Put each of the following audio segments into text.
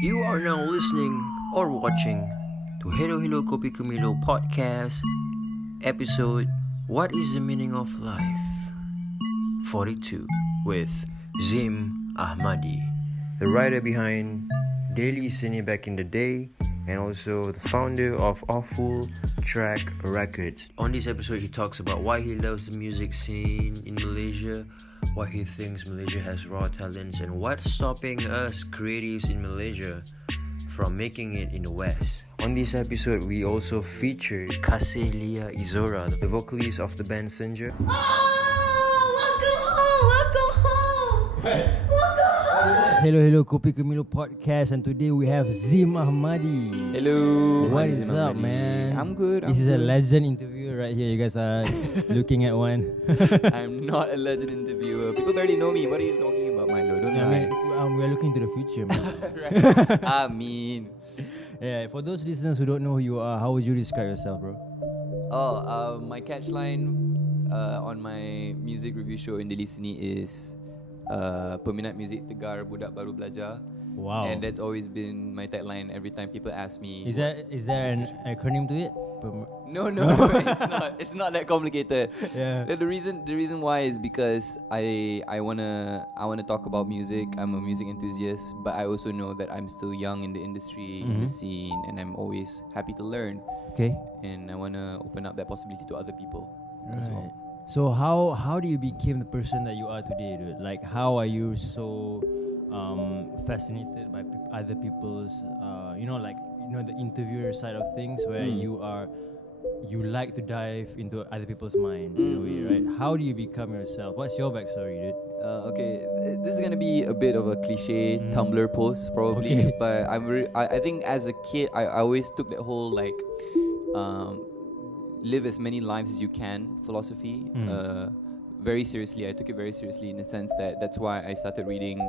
You are now listening or watching to Hello Hello Kopi Milo podcast episode What is the Meaning of Life 42 with Zim Ahmadi, the writer behind Daily Seni back in the day and also the founder of Awful Track Records. On this episode he talks about why he loves the music scene in Malaysia, why he thinks Malaysia has raw talents, and what's stopping us creatives in Malaysia from making it in the West. On this episode, we also featured Kasih Lia Izora, the vocalist of the band Senja. Oh, welcome home! Hello, Kopi Milo podcast, and today we have Zim Ahmadi. Hello. What is up, man? I'm good. This is a legend interview right here. You guys are looking at one. I'm not a legend interviewer. People barely know me. What are you talking about, Milo? Don't lie. We're looking to the future, man. Right. I mean. Yeah, for those listeners who don't know who you are, how would you describe yourself, bro? My catchline on my music review show in Daily Seni is Peminat music Tegar, Budak, belajar. Wow. And that's always been my tagline every time people ask me. Is there an acronym to it? No, it's not that complicated. Yeah. The reason why is because I wanna talk about music. I'm a music enthusiast, but I also know that I'm still young in the industry, in the scene, and I'm always happy to learn. Okay. And I wanna open up that possibility to other people as well. So how do you become the person that you are today, dude? Like, how are you so fascinated by other people's the interviewer side of things, where you like to dive into other people's minds in a way, right? How do you become yourself? What's your backstory, dude? Okay, this is gonna be a bit of a cliche Tumblr post probably, Okay. but I think as a kid I always took that whole live as many lives as you can philosophy very seriously. I took it very seriously in the sense that that's why I started reading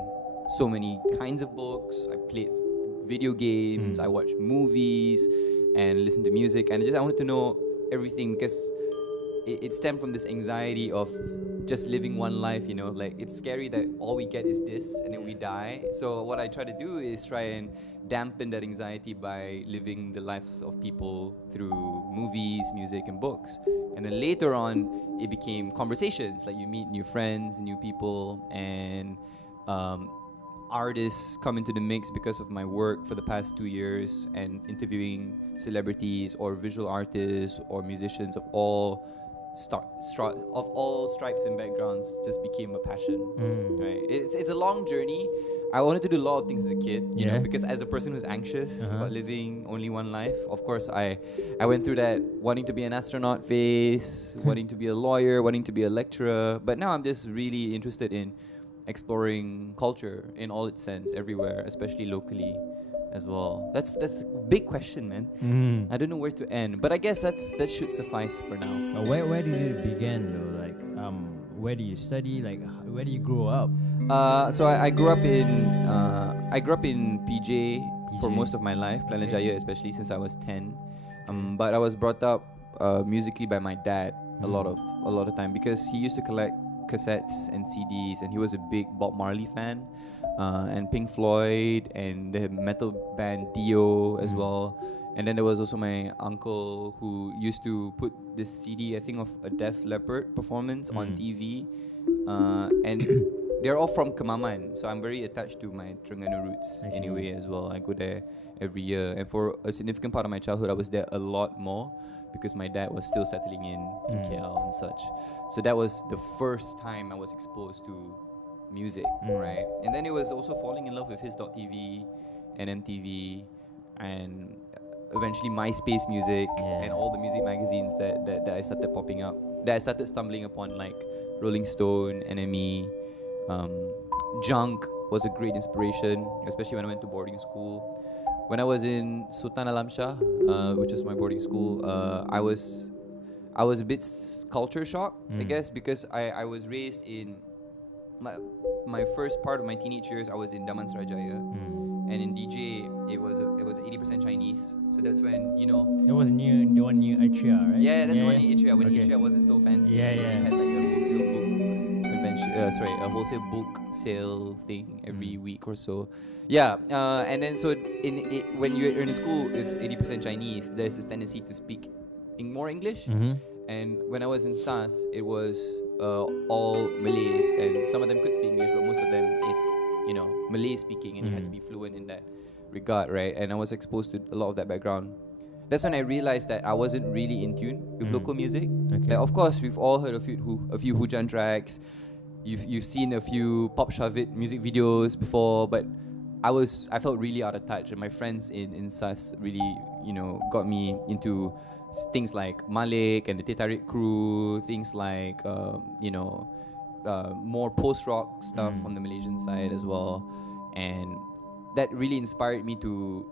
so many kinds of books. I played video games, I watched movies and listened to music, and I wanted to know everything because it stemmed from this anxiety of just living one life, like it's scary that all we get is this and then we die. So what I try to do is try and dampen that anxiety by living the lives of people through movies, music and books. And then later on it became conversations, like you meet new friends, new people, and artists come into the mix because of my work for the past 2 years, and interviewing celebrities or visual artists or musicians of all stripes and backgrounds just became a passion. Right? It's a long journey. I wanted to do a lot of things as a kid, you know, because as a person who's anxious about living only one life, of course I went through that wanting to be an astronaut phase, wanting to be a lawyer, wanting to be a lecturer, but now I'm just really interested in exploring culture in all its sense, everywhere, especially locally as well. That's a big question, man. I don't know where to end, but I guess that should suffice for now. Where did it begin though? Like, where do you study? Like, where do you grow up? So I grew up in PJ for most of my life, Kelana Jaya, especially since I was 10. But I was brought up musically by my dad a lot of time, because he used to collect cassettes and CDs, and he was a big Bob Marley fan, and Pink Floyd, and the metal band Dio as well. And then there was also my uncle who used to put this CD, I think, of a Def Leppard performance on TV, and they're all from Kemaman, so I'm very attached to my Terengganu roots anyway as well. I go there every year, and for a significant part of my childhood I was there a lot more, because my dad was still settling in KL and such. So that was the first time I was exposed to music, right? And then it was also falling in love with His.TV and MTV, and eventually MySpace music, and all the music magazines that I started popping up, that I started stumbling upon, like Rolling Stone, NME. Junk was a great inspiration, especially when I went to boarding school. When I was in Sultan Alam Shah, which was my boarding school, I was a bit culture shocked, I guess, because I was raised in my first part of my teenage years. I was in Daman Sarajaya, and in DJ it was 80% Chinese. So that's when That was the one near Atria, right? Yeah, that's the one in Atria, when Atria wasn't so fancy. Yeah. It had like a wholesale book convention. a wholesale book sale thing every week or so. Yeah, and then so when you're in school with 80% Chinese, there's this tendency to speak in more English. And when I was in SAS, it was all Malays, and some of them could speak English, but most of them is Malay speaking, and you had to be fluent in that regard, right? And I was exposed to a lot of that background. That's when I realized that I wasn't really in tune with local music. Okay. Like, of course, we've all heard a few Hujan tracks. You've seen a few Pop Shavit music videos before, but I felt really out of touch, and my friends in SAS really got me into things like Malik and the Teh Tarik crew, things like more post-rock stuff on the Malaysian side as well, and that really inspired me to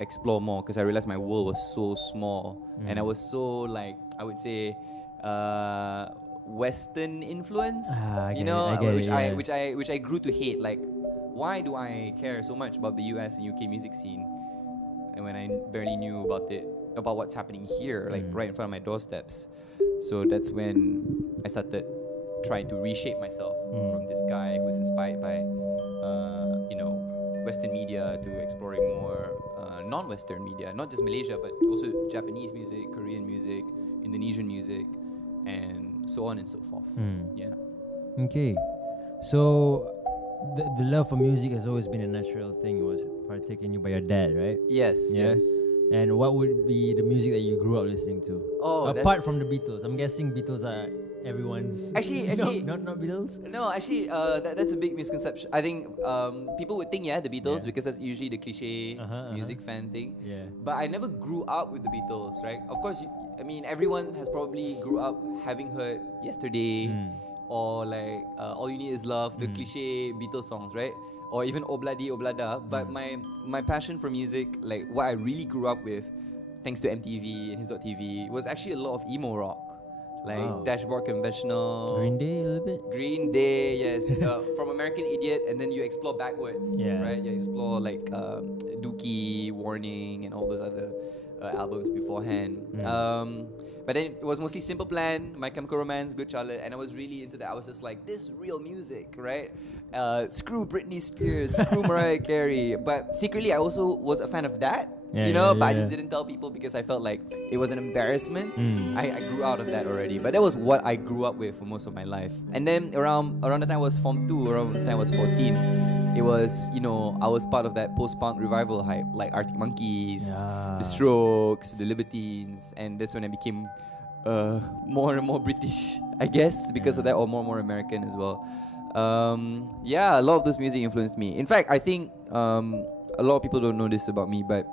explore more, because I realized my world was so small and I was so, like, I would say Western influenced, which I grew to hate. Like, why do I care so much about the US and UK music scene, and when I barely knew about what's happening here, like right in front of my doorsteps? So that's when I started trying to reshape myself from this guy who's inspired by Western media to exploring more non-Western media, not just Malaysia, but also Japanese music, Korean music, Indonesian music, and so on and so forth. Yeah. Okay, so the love for music has always been a natural thing. It was partaken you by your dad, right? Yes. And what would be the music that you grew up listening to? Apart from the Beatles, I'm guessing Beatles are everyone's. Actually, not Beatles. No, actually, that's a big misconception. I think people would think the Beatles, because that's usually the cliche music fan thing. Yeah. But I never grew up with the Beatles, right? Of course, everyone has probably grew up having heard Yesterday, or like All You Need Is Love, the cliche Beatles songs, right? Or even Obladi Oblada. But my passion for music, like what I really grew up with, thanks to MTV and His.TV, was actually a lot of emo rock. Like Dashboard Conventional, Green Day a little bit. Green Day, yes. From American Idiot, and then you explore backwards, right? You explore like Dookie, Warning, and all those other albums beforehand. But then it was mostly Simple Plan, My Chemical Romance, Good Charlotte, and I was really into that. I was just like, this real music, right? Screw Britney Spears, screw Mariah Carey. But secretly, I also was a fan of that. But I just didn't tell people because I felt like it was an embarrassment. I grew out of that already, but that was what I grew up with for most of my life. And then around the time I was Form 2, around the time I was 14, it was, I was part of that post-punk revival hype, like Arctic Monkeys, The Strokes, The Libertines, and that's when I became more and more British, I guess, because of that, or more American as well. A lot of those music influenced me. In fact, I think a lot of people don't know this about me, but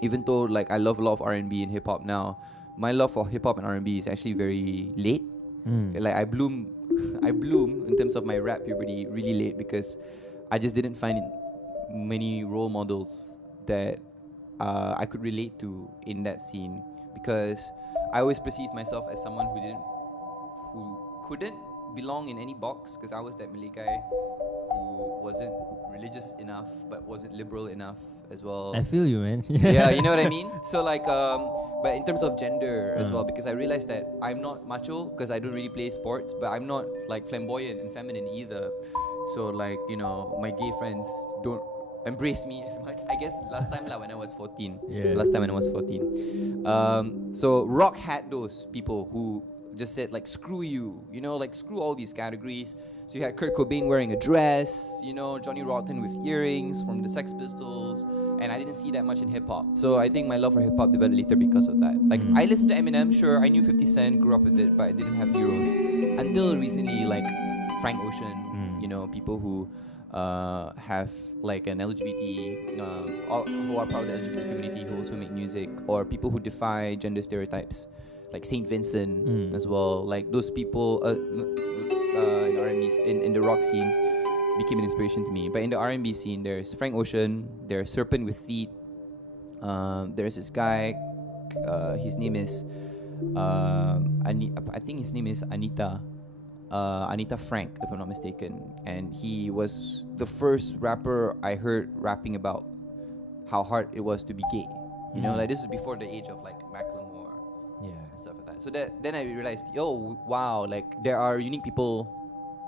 even though like I love a lot of R&B and hip hop now, my love for hip hop and R&B is actually very late. Like I bloom in terms of my rap puberty really late, because I just didn't find many role models that I could relate to in that scene, because I always perceived myself as someone who couldn't belong in any box, because I was that Malay guy who wasn't religious enough but wasn't liberal enough as well. I feel you, man. Yeah, you know what I mean? So like but in terms of gender as well, because I realized that I'm not macho because I don't really play sports, but I'm not like flamboyant and feminine either. So like, my gay friends don't embrace me as much. I guess last time when I was 14. So rock had those people who just said like screw you, like screw all these categories. So you had Kurt Cobain wearing a dress, Johnny Rotten with earrings from the Sex Pistols, and I didn't see that much in hip hop. So I think my love for hip hop developed later because of that. Like I listened to Eminem, sure, I knew 50 Cent, grew up with it, but I didn't have heroes until recently, like Frank Ocean, people who have like an LGBT, who are part of the LGBT community who also make music, or people who defy gender stereotypes, like Saint Vincent as well. Like those people in R&B, in the rock scene, became an inspiration to me. But in the R&B scene, there's Frank Ocean, there's Serpent with Feet, there's this guy, his name is I think his name is Anita Frank, if I'm not mistaken, and he was the first rapper I heard rapping about how hard it was to be gay. Like this is before the age of like Macklemore, and stuff like that. So then I realized, wow, like there are unique people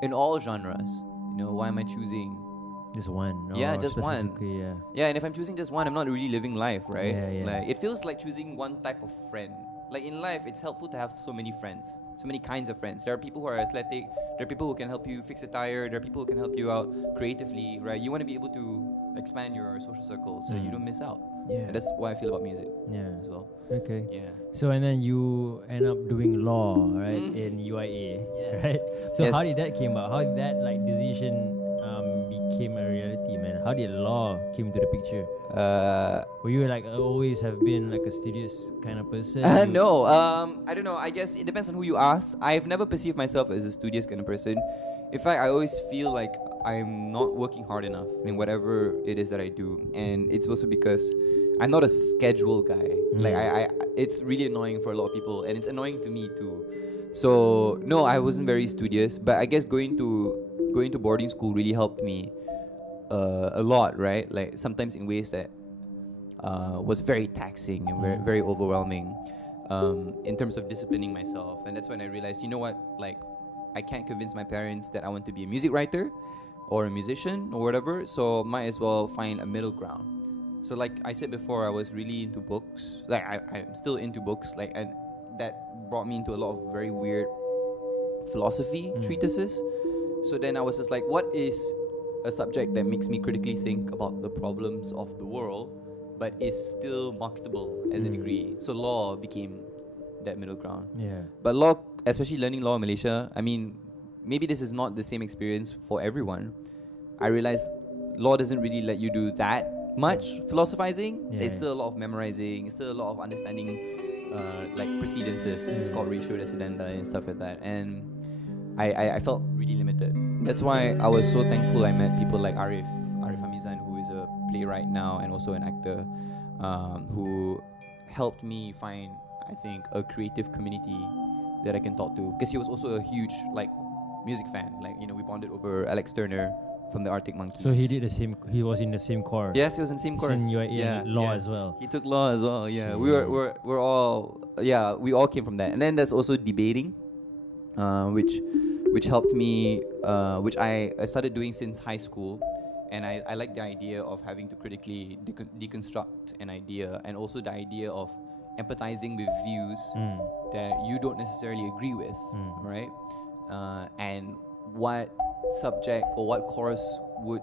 in all genres. Why am I choosing? Just one. Yeah, just one. Specifically, yeah. Yeah, and if I'm choosing just one, I'm not really living life, right? Yeah. Like it feels like choosing one type of friend. Like in life, it's helpful to have so many friends, so many kinds of friends. There are people who are athletic. There are people who can help you fix a tire. There are people who can help you out creatively, right? You want to be able to expand your social circle so that you don't miss out. Yeah. And that's why I feel about music Yeah. as well. Okay. Yeah. So and then you end up doing law, right, in UIA, Yes. right? So Yes. how did that came about? How did that decision became a reality, man? How did law came into the picture? Were you always have been like a studious kind of person? No, I don't know. I guess it depends on who you ask. I've never perceived myself as a studious kind of person. In fact, I always feel like I'm not working hard enough in whatever it is that I do, and it's also because I'm not a schedule guy. Like I it's really annoying for a lot of people, and it's annoying to me too. So no, I wasn't very studious, but I guess going to boarding school really helped me a lot, right? Like sometimes in ways that was very taxing and very, very overwhelming in terms of disciplining myself. And that's when I realized, you know what, like I can't convince my parents that I want to be a music writer or a musician or whatever, so might as well find a middle ground. So like I said before, I was really into books. Like I'm still into books, like, and that brought me into a lot of very weird philosophy treatises. So then I was just like, what is a subject that makes me critically think about the problems of the world but is still marketable as a degree? So law became that middle ground. Yeah. But law, especially learning law in Malaysia, I mean, maybe this is not the same experience for everyone. I realized law doesn't really let you do that much philosophizing. Yeah. It's still a lot of memorizing. It's still a lot of understanding like precedences. It's called ratio decidendi and stuff like that. And I felt really limited. That's why I was so thankful I met people like Arif Hamizan, who is a playwright now and also an actor, who helped me find, I think, a creative community that I can talk to. Because he was also a huge music fan. We bonded over Alex Turner from the Arctic Monkeys. So he did the same. He was in the same choir. Yes, he was in the same course. In UIA law as well. He took law as well. Yeah, we're all we all came from that. And then there's also debating, which helped me, which I started doing since high school. And I like the idea of having to critically deconstruct an idea, and also the idea of empathizing with views that you don't necessarily agree with, right? And what subject or what course would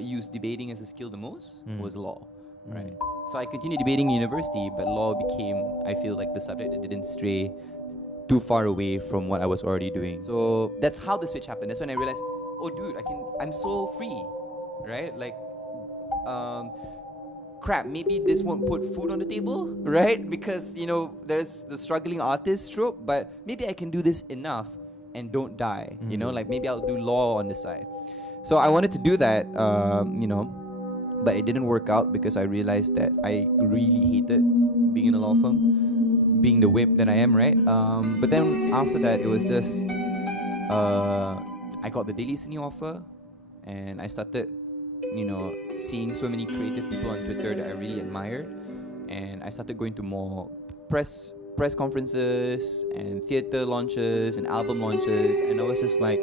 use debating as a skill the most was law, right? So I continued debating in university, but law became, I feel like, the subject that didn't stray too far away from what I was already doing. So that's how the switch happened. That's when I realized, oh dude, I'm so free, right? Crap, maybe this won't put food on the table, right? Because, there's the struggling artist trope, but maybe I can do this enough and don't die, maybe I'll do law on the side. So I wanted to do that, but it didn't work out because I realized that I really hated being in a law firm, being the whip that I am, right? But then after that, it was just, I got the Daily Seni offer, and I started, seeing so many creative people on Twitter that I really admired, and I started going to more press conferences and theater launches and album launches, and I was just like,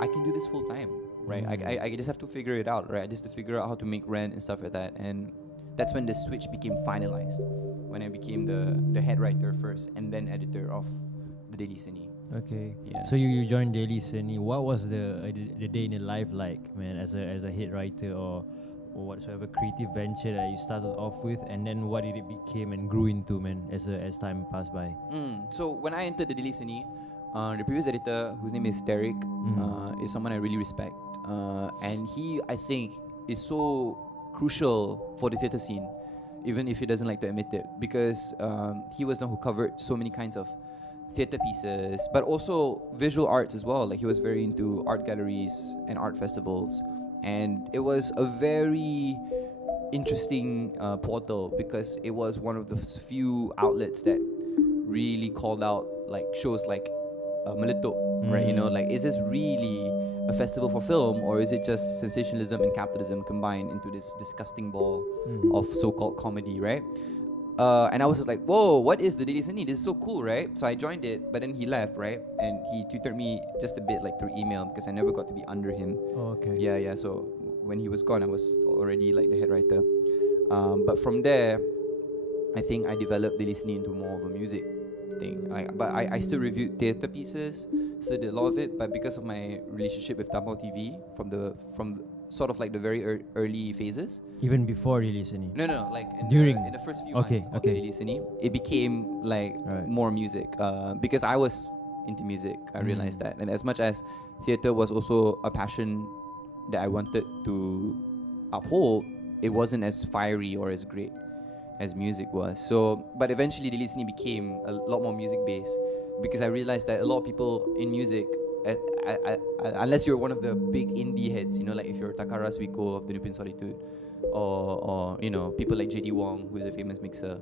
I can do this full time, right? I just have to figure it out, right? I just have to figure out how to make rent and stuff like that. And that's when the switch became finalized, when I became the head writer first and then editor of the Daily Seni. Okay. Yeah. So you joined Daily Seni. What was the day in the life like, man, as a head writer or whatsoever creative venture that you started off with, and then what did it became and grew into, man, as time passed by? So when I entered the Daily Seni, the previous editor, whose name is Derek, is someone I really respect, and he, I think, is so crucial for the theatre scene, even if he doesn't like to admit it, because he was the one who covered so many kinds of theatre pieces, but also visual arts as well. Like, he was very into art galleries and art festivals. And it was a very interesting portal, because it was one of the few outlets that really called out shows like Meletup, right? Is this really a festival for film, or is it just sensationalism and capitalism combined into this disgusting ball of so-called comedy, right? and I was just like, whoa, what is the Daily Seni? This is so cool, right? So I joined it, but then he left, right? And he tutored me just a bit, like through email, because I never got to be under him. Oh, okay. Yeah. So when he was gone, I was already like the head writer. But from there, I think I developed Daily Seni into more of a music thing. But I still reviewed theatre pieces, still did a lot of it. But because of my relationship with Tamil TV from sort of like the very early phases. Even before Daily Seni. No, like in the first few months of Daily Seni, it became like more music. Because I was into music, I realized that. And as much as theatre was also a passion that I wanted to uphold, it wasn't as fiery or as great as music was. So, but eventually Daily Seni became a lot more music based, because I realized that a lot of people in music, unless you're one of the big indie heads, like if you're Takara Suiko of the Nupin Solitude, or people like JD Wong, who's a famous mixer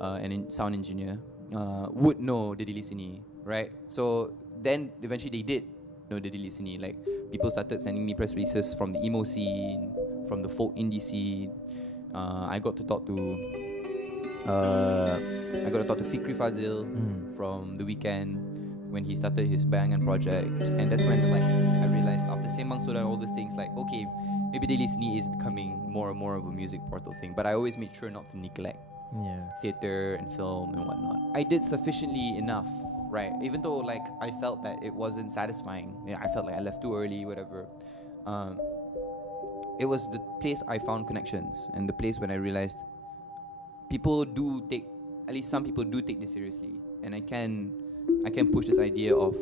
and sound engineer, would know the Daily Seni, right? So then eventually they did know the Daily Seni. Like people started sending me press releases from the emo scene, from the folk indie scene. I got to talk to Fikri Fazil from The Weeknd when he started his Bang and project, and that's when I realized after Sembang Soda and all those things, like, okay, maybe Daily Seni is becoming more and more of a music portal thing. But I always made sure not to neglect theatre and film and whatnot. I did sufficiently enough, right? Even though I felt that it wasn't satisfying. I felt like I left too early, whatever. It was the place I found connections, and the place when I realized at least some people do take this seriously, and I can push this idea of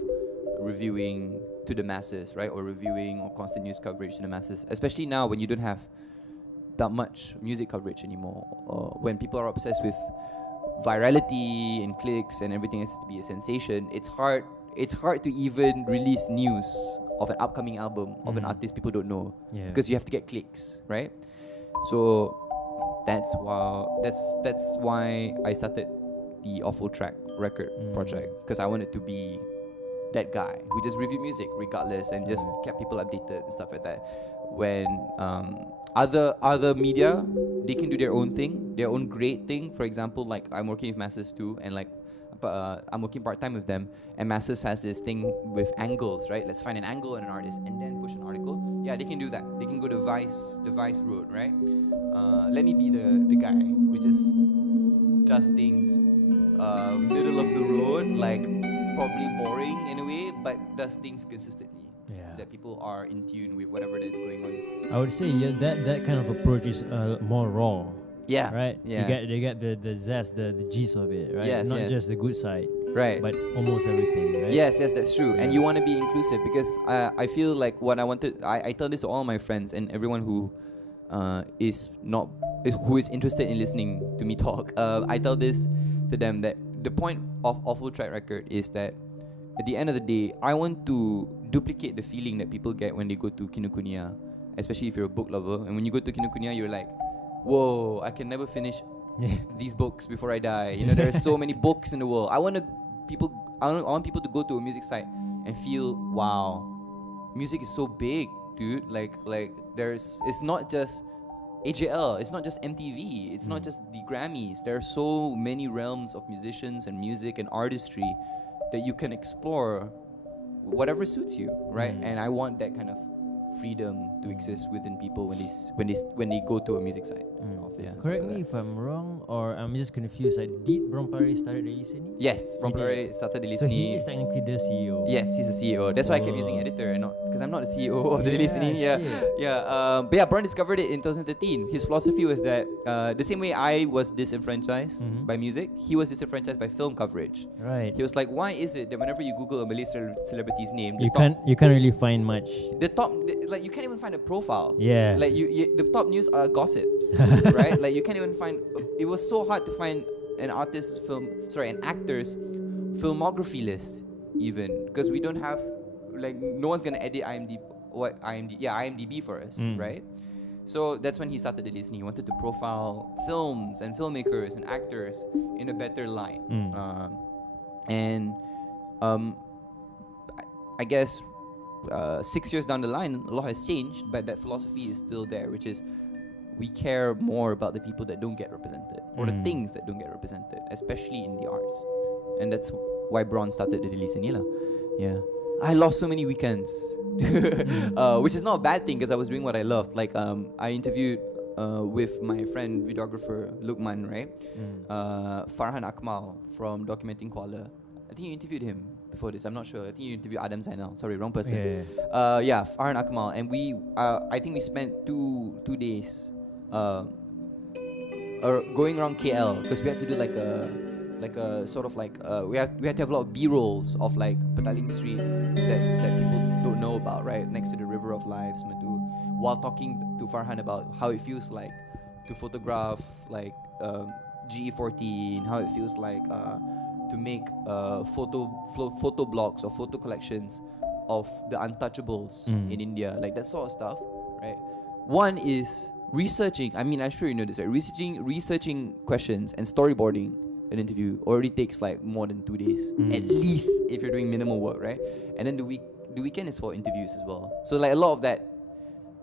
reviewing to the masses, right? Or reviewing or constant news coverage to the masses, especially now when you don't have that much music coverage anymore, when people are obsessed with virality and clicks and everything has to be a sensation. It's hard to even release news of an upcoming album of an artist people don't know, because you have to get clicks, right? So that's why I started the Awful Track record project, because I wanted to be that guy who just reviewed music regardless and just kept people updated and stuff like that. When other media, they can do their own thing, their own great thing. For example, like I'm working with Masses too, and I'm working part-time with them, and Masses has this thing with angles, right? Let's find an angle on an artist and then push an article. Yeah, they can do that. They can go the Vice road, right? Let me be the guy who just does things middle of the road, like probably boring in a way, but does things consistently. So that people are in tune with whatever that is going on. I would say that kind of approach is more raw. Yeah. Right? Yeah. They get the zest, the gist of it, right? Yes, Not just the good side. Right. But almost everything, right? Yes, that's true. And you want to be inclusive, because I feel like what I wanted, I tell this to all my friends and everyone who is interested in listening to me talk. I tell this to them, that the point of Awful Track record is that at the end of the day, I want to duplicate the feeling that people get when they go to Kinokuniya, especially if you're a book lover. And when you go to Kinokuniya, you're like, whoa, I can never finish these books before I die. There are so many books in the world. I want people to go to a music site and feel, wow, music is so big, dude. It's not just AJL, it's not just MTV, it's not just the Grammys. There are so many realms of musicians and music and artistry that you can explore whatever suits you, right? And I want that kind of freedom to exist within people when they go to a music site. Correct me if I'm wrong, or I'm just confused. Did Brompare started Daily Seni? Yes, Brompare started Daily So Seni. he is technically the CEO. Yes, he's the CEO. That's why I kept using editor and not, because I'm not the CEO of the Daily Seni. But yeah, Brian discovered it in 2013. His philosophy was that the same way I was disenfranchised by music, he was disenfranchised by film coverage. Right. He was like, why is it that whenever you Google a Malaysian celebrity's name, You can't really find much. You can't even find a profile. Yeah. The top news are gossips, right? You can't even find. It was so hard to find an actor's filmography list, even, because we don't have, no one's gonna edit IMDb for us, right? So that's when he started the Disney. He wanted to profile films and filmmakers and actors in a better light, I guess 6 years down the line, a lot has changed, but that philosophy is still there, which is we care more about the people that don't get represented, or the Mm. things that don't get represented, especially in the arts. And that's why Bron started the Daily Seni lah. Yeah. I lost so many weekends, which is not a bad thing because I was doing what I loved. Like I interviewed with my friend videographer Lukman, right? Farhan Akmal from Documenting Kuala. I think you interviewed him before this. I'm not sure. I think you interviewed Adam Zainal. Sorry, wrong person. Yeah. Farhan Akmal, and I think we spent two days going around KL because we had to do like a sort of like we had to have a lot of B-rolls of like Petaling Street that people don't know about, right, next to the River of Lives, Madu, while talking to Farhan about how it feels like to photograph like GE14, how it feels like to make photo blogs or photo collections of the untouchables in India, like that sort of stuff, right? One is researching. I mean, I'm sure you know this, right? Researching questions and storyboarding an interview already takes like more than 2 days, at least if you're doing minimal work, right? And then the weekend is for interviews as well. So like a lot of that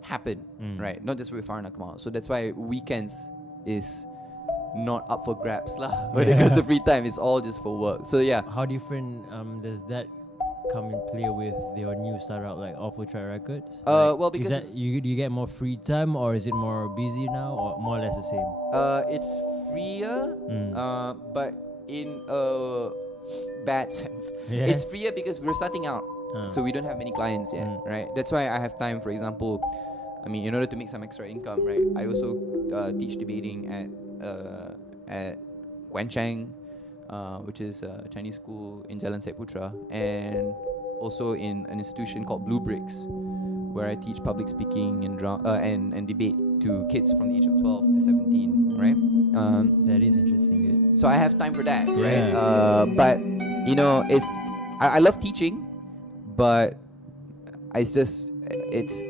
happened, right? Not just with Farhan Akmal. So that's why weekends is not up for grabs lah. When it comes to free time, it's all just for work. So yeah. How different does that come in play with your new startup like Awful Track Records? Well, because is that you get more free time, or is it more busy now, or more or less the same? It's freer, but in a bad sense. Yeah. It's freer because we're starting out, so we don't have many clients yet, right? That's why I have time. For example, I mean, in order to make some extra income, right? I also teach debating at Guancheng, which is a Chinese school in Jalan Syed Putra, and also in an institution called Blue Bricks, where I teach public speaking and debate to kids from the age of 12 to 17, right? That is interesting. Good. So I have time for that, right? But you know, I love teaching, but it's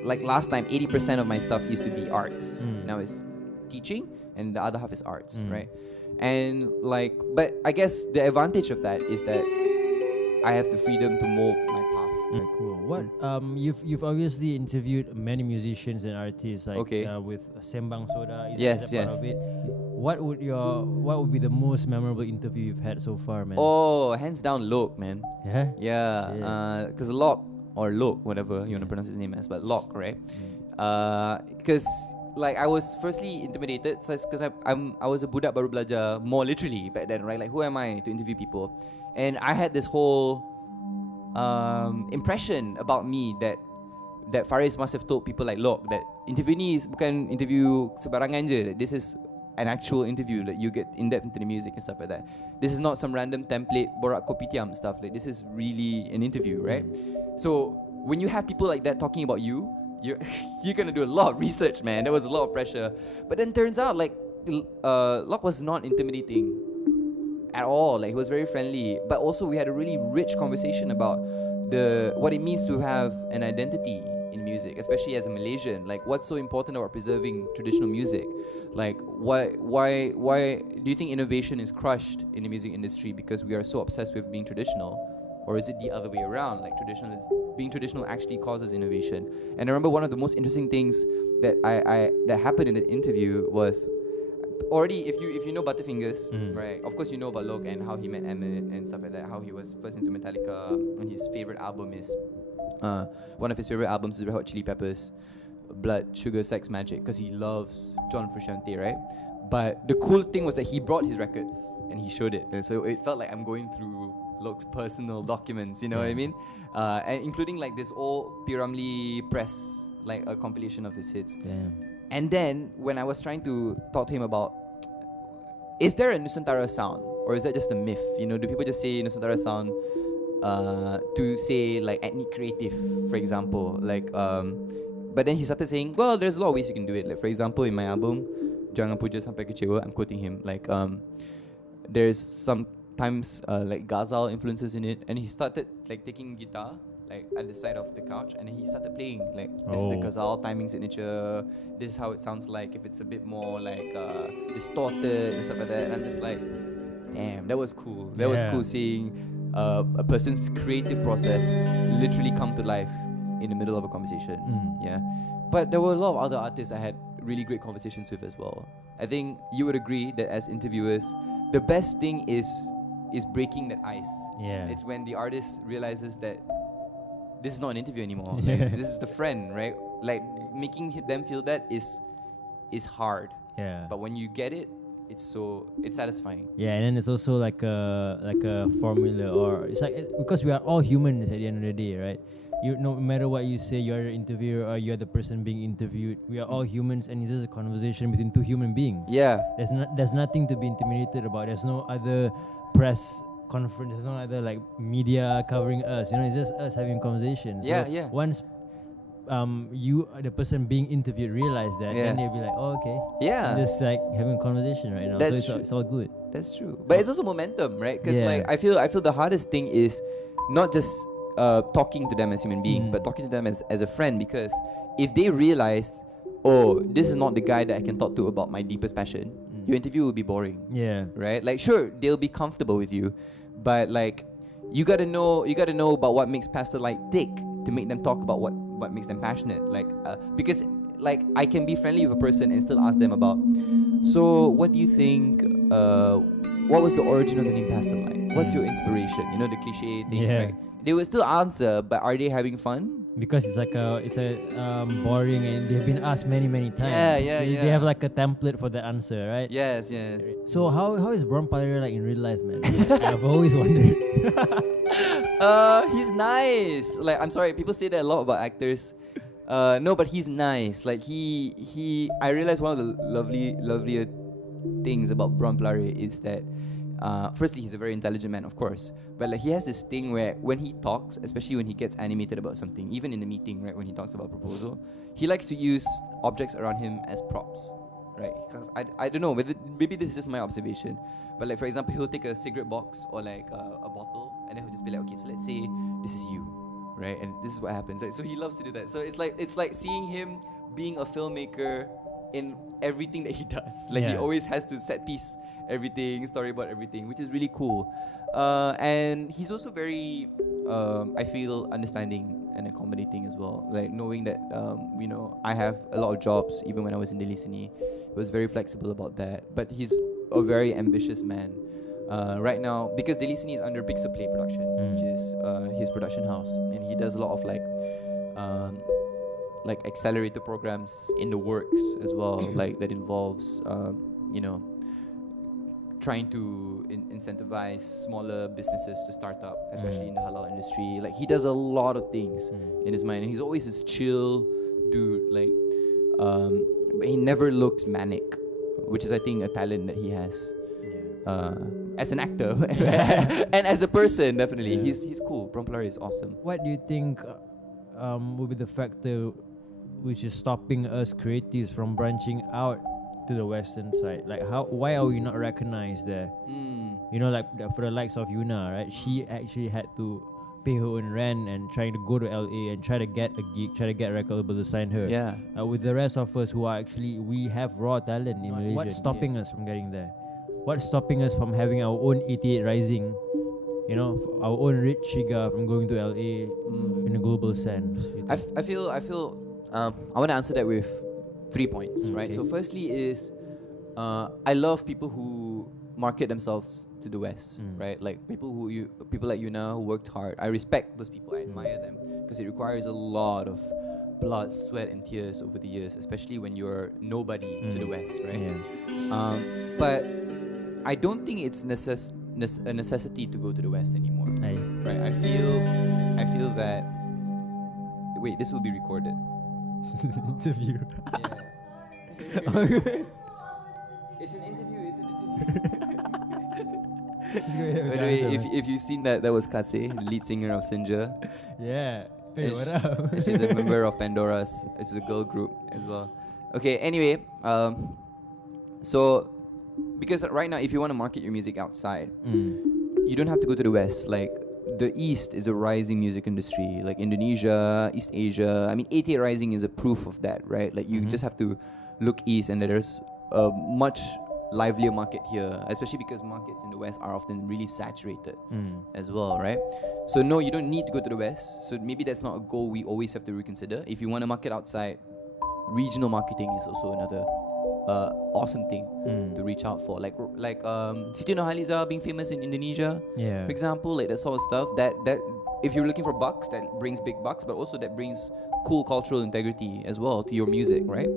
like last time 80% of my stuff used to be arts. Now it's teaching, and the other half is arts, right? And like, but I guess the advantage of that is that I have the freedom to mold my path. Very cool. What you've obviously interviewed many musicians and artists, like with Sembang Soda. Is that part of it? What would be the most memorable interview you've had so far, man? Oh, hands down, Lok, man. Yeah. Yeah. Because Lok or Lok, whatever you want to pronounce his name as, but Lok, right? Because like I was firstly intimidated because I was a Budak baru belajar more literally back then, right? Like who am I to interview people? And I had this whole impression about me that Faris must have told people like Lok that interview ni bukan interview sebarangan je. That this is an actual interview that you get in depth into the music and stuff like that. This is not some random template borak kopi tiam stuff. Like this is really an interview, right? So when you have people like that talking about you, you're gonna do a lot of research, man. There was a lot of pressure. But then turns out like Lok was not intimidating at all. Like he was very friendly. But also we had a really rich conversation about what it means to have an identity in music, especially as a Malaysian. Like what's so important about preserving traditional music? Like why do you think innovation is crushed in the music industry because we are so obsessed with being traditional? Or is it the other way around? Like being traditional actually causes innovation. And I remember one of the most interesting things that that happened in the interview was already if you know Butterfingers, right? Of course you know about Lok and how he met Emmett and stuff like that. How he was first into Metallica and his favorite album is one of his favorite albums is Red Hot Chili Peppers, Blood, Sugar, Sex, Magic, because he loves John Frusciante, right? But the cool thing was that he brought his records and he showed it, and so it felt like I'm going through Lok's personal documents, you know what I mean? And including like this old P. Ramlee press, like a compilation of his hits. Damn. And then when I was trying to talk to him about, is there a Nusantara sound or is that just a myth? You know, do people just say Nusantara sound to say like ethnic creative, for example? Like, but then he started saying, well, there's a lot of ways you can do it. Like for example, in my album, Jangan Puja Sampai Kecewa, I'm quoting him. Like, there's sometimes like ghazal influences in it, and he started like taking guitar like at the side of the couch, and then he started playing like this is the ghazal timing signature. This is how it sounds like if it's a bit more like distorted and stuff like that. And I'm just like, damn, that was cool. That was cool seeing a person's creative process literally come to life in the middle of a conversation. Yeah, but there were a lot of other artists I had really great conversations with as well. I think you would agree that as interviewers, the best thing is breaking that ice. Yeah. It's when the artist realizes that this is not an interview anymore. Yeah. Like, this is the friend, right? Like making them feel that is hard. Yeah. But when you get it, it's satisfying. Yeah, and then it's also like a formula, or it's like because we are all humans at the end of the day, right? You no matter what you say, you're an interviewer or you're the person being interviewed. We are all humans, and it's just a conversation between two human beings. Yeah. There's nothing to be intimidated about. There's no other press conference. There's no other like media covering us. You know, it's just us having conversations. Yeah, So yeah. Once you the person being interviewed realize that, Yeah. then they'll be like, oh, okay. Yeah. I'm just like having a conversation right now. That's so true. it's all good. That's true. But it's also momentum, right? Because Yeah. like I feel the hardest thing is not just talking to them as human beings, but talking to them as a friend. Because if they realize, oh, this is not the guy that I can talk to about my deepest passion, your interview will be boring. Yeah. Right? Like sure, they'll be comfortable with you, but like you gotta know about what makes Pastor Light tick to make them talk about what makes them passionate. Like because like I can be friendly with a person and still ask them about, so what do you think, what was the origin of the name Pastor Light? What's your inspiration? You know, the cliche things, Yeah. right? They will still answer, but are they having fun? Because it's boring, and they've been asked many times. Yeah, They yeah. have like a template for that answer, right? Yes. So how is Bron Palera like in real life, man? I've always wondered. He's nice. Like I'm sorry, people say that a lot about actors. No, but he's nice. Like he I realized one of the lovelier things about Bron Palera is that firstly, he's a very intelligent man, of course, but like he has this thing where when he talks, especially when he gets animated about something, even in the meeting, right, when he talks about proposal, he likes to use objects around him as props, right? Because I don't know whether maybe this is just my observation, but like for example, he'll take a cigarette box or like a bottle, and then he'll just be like, okay, so let's say this is you, right, and this is what happens, right? So he loves to do that. So it's like seeing him being a filmmaker in everything that he does. Like he Yeah. always has to set piece everything, storyboard everything, which is really cool. And he's also very, I feel, understanding and accommodating as well. Like knowing that, you know, I have a lot of jobs. Even when I was in Daily Seni, he was very flexible about that. But he's a very ambitious man. Right now, because Daily Seni is under Pixel Play Production, which is his production house, and he does a lot of like accelerator programs in the works as well, like that involves you know, trying to incentivize smaller businesses to start up, especially in the halal industry. Like he does a lot of things in his mind, and he's always this chill dude. Like but he never looks manic, which is I think a talent that he has. As an actor and as a person, definitely he's cool. Bron Palera is awesome. What do you think will be the factor which is stopping us creatives from branching out to the western side? Like why are we not recognized there? You know, like for the likes of Yuna, right? She actually had to pay her own rent and trying to go to LA and try to get a gig, try to get a record label to sign her. Yeah. With the rest of us who are actually, we have raw talent in Malaysia. What's stopping us from getting there? What's stopping us from having our own 88 Rising? You know, our own Rich Shiga from going to LA in a global sense. I feel I want to answer that with 3 points, right? Okay. So firstly is I love people who market themselves to the West, right? Like people like Yuna who worked hard. I respect those people. I admire them because it requires a lot of blood, sweat, and tears over the years, especially when you're nobody to the West, right? Yeah. But I don't think it's a necessity to go to the West anymore. Right? I feel that. Wait, this will be recorded. Interview. It's an interview. By By the way, if you've seen that was Kase, the lead singer of Sinja. yeah. Hey, And what up? She's a member of Pandora's. It's a girl group as well. Okay, anyway, so because right now, if you want to market your music outside, you don't have to go to the West. Like the East is a rising music industry, like Indonesia, East Asia. I mean, 88 Rising is a proof of that, right? Like you just have to look east, and there's a much livelier market here, especially because markets in the West are often really saturated as well, right? So no, you don't need to go to the West. So maybe that's not a goal we always have to reconsider. If you want to market outside, regional marketing is also another awesome thing to reach out for. Like Siti Nurhaliza being famous in Indonesia, for example, like that sort of stuff. That if you're looking for bucks, that brings big bucks, but also that brings cool cultural integrity as well to your music, right?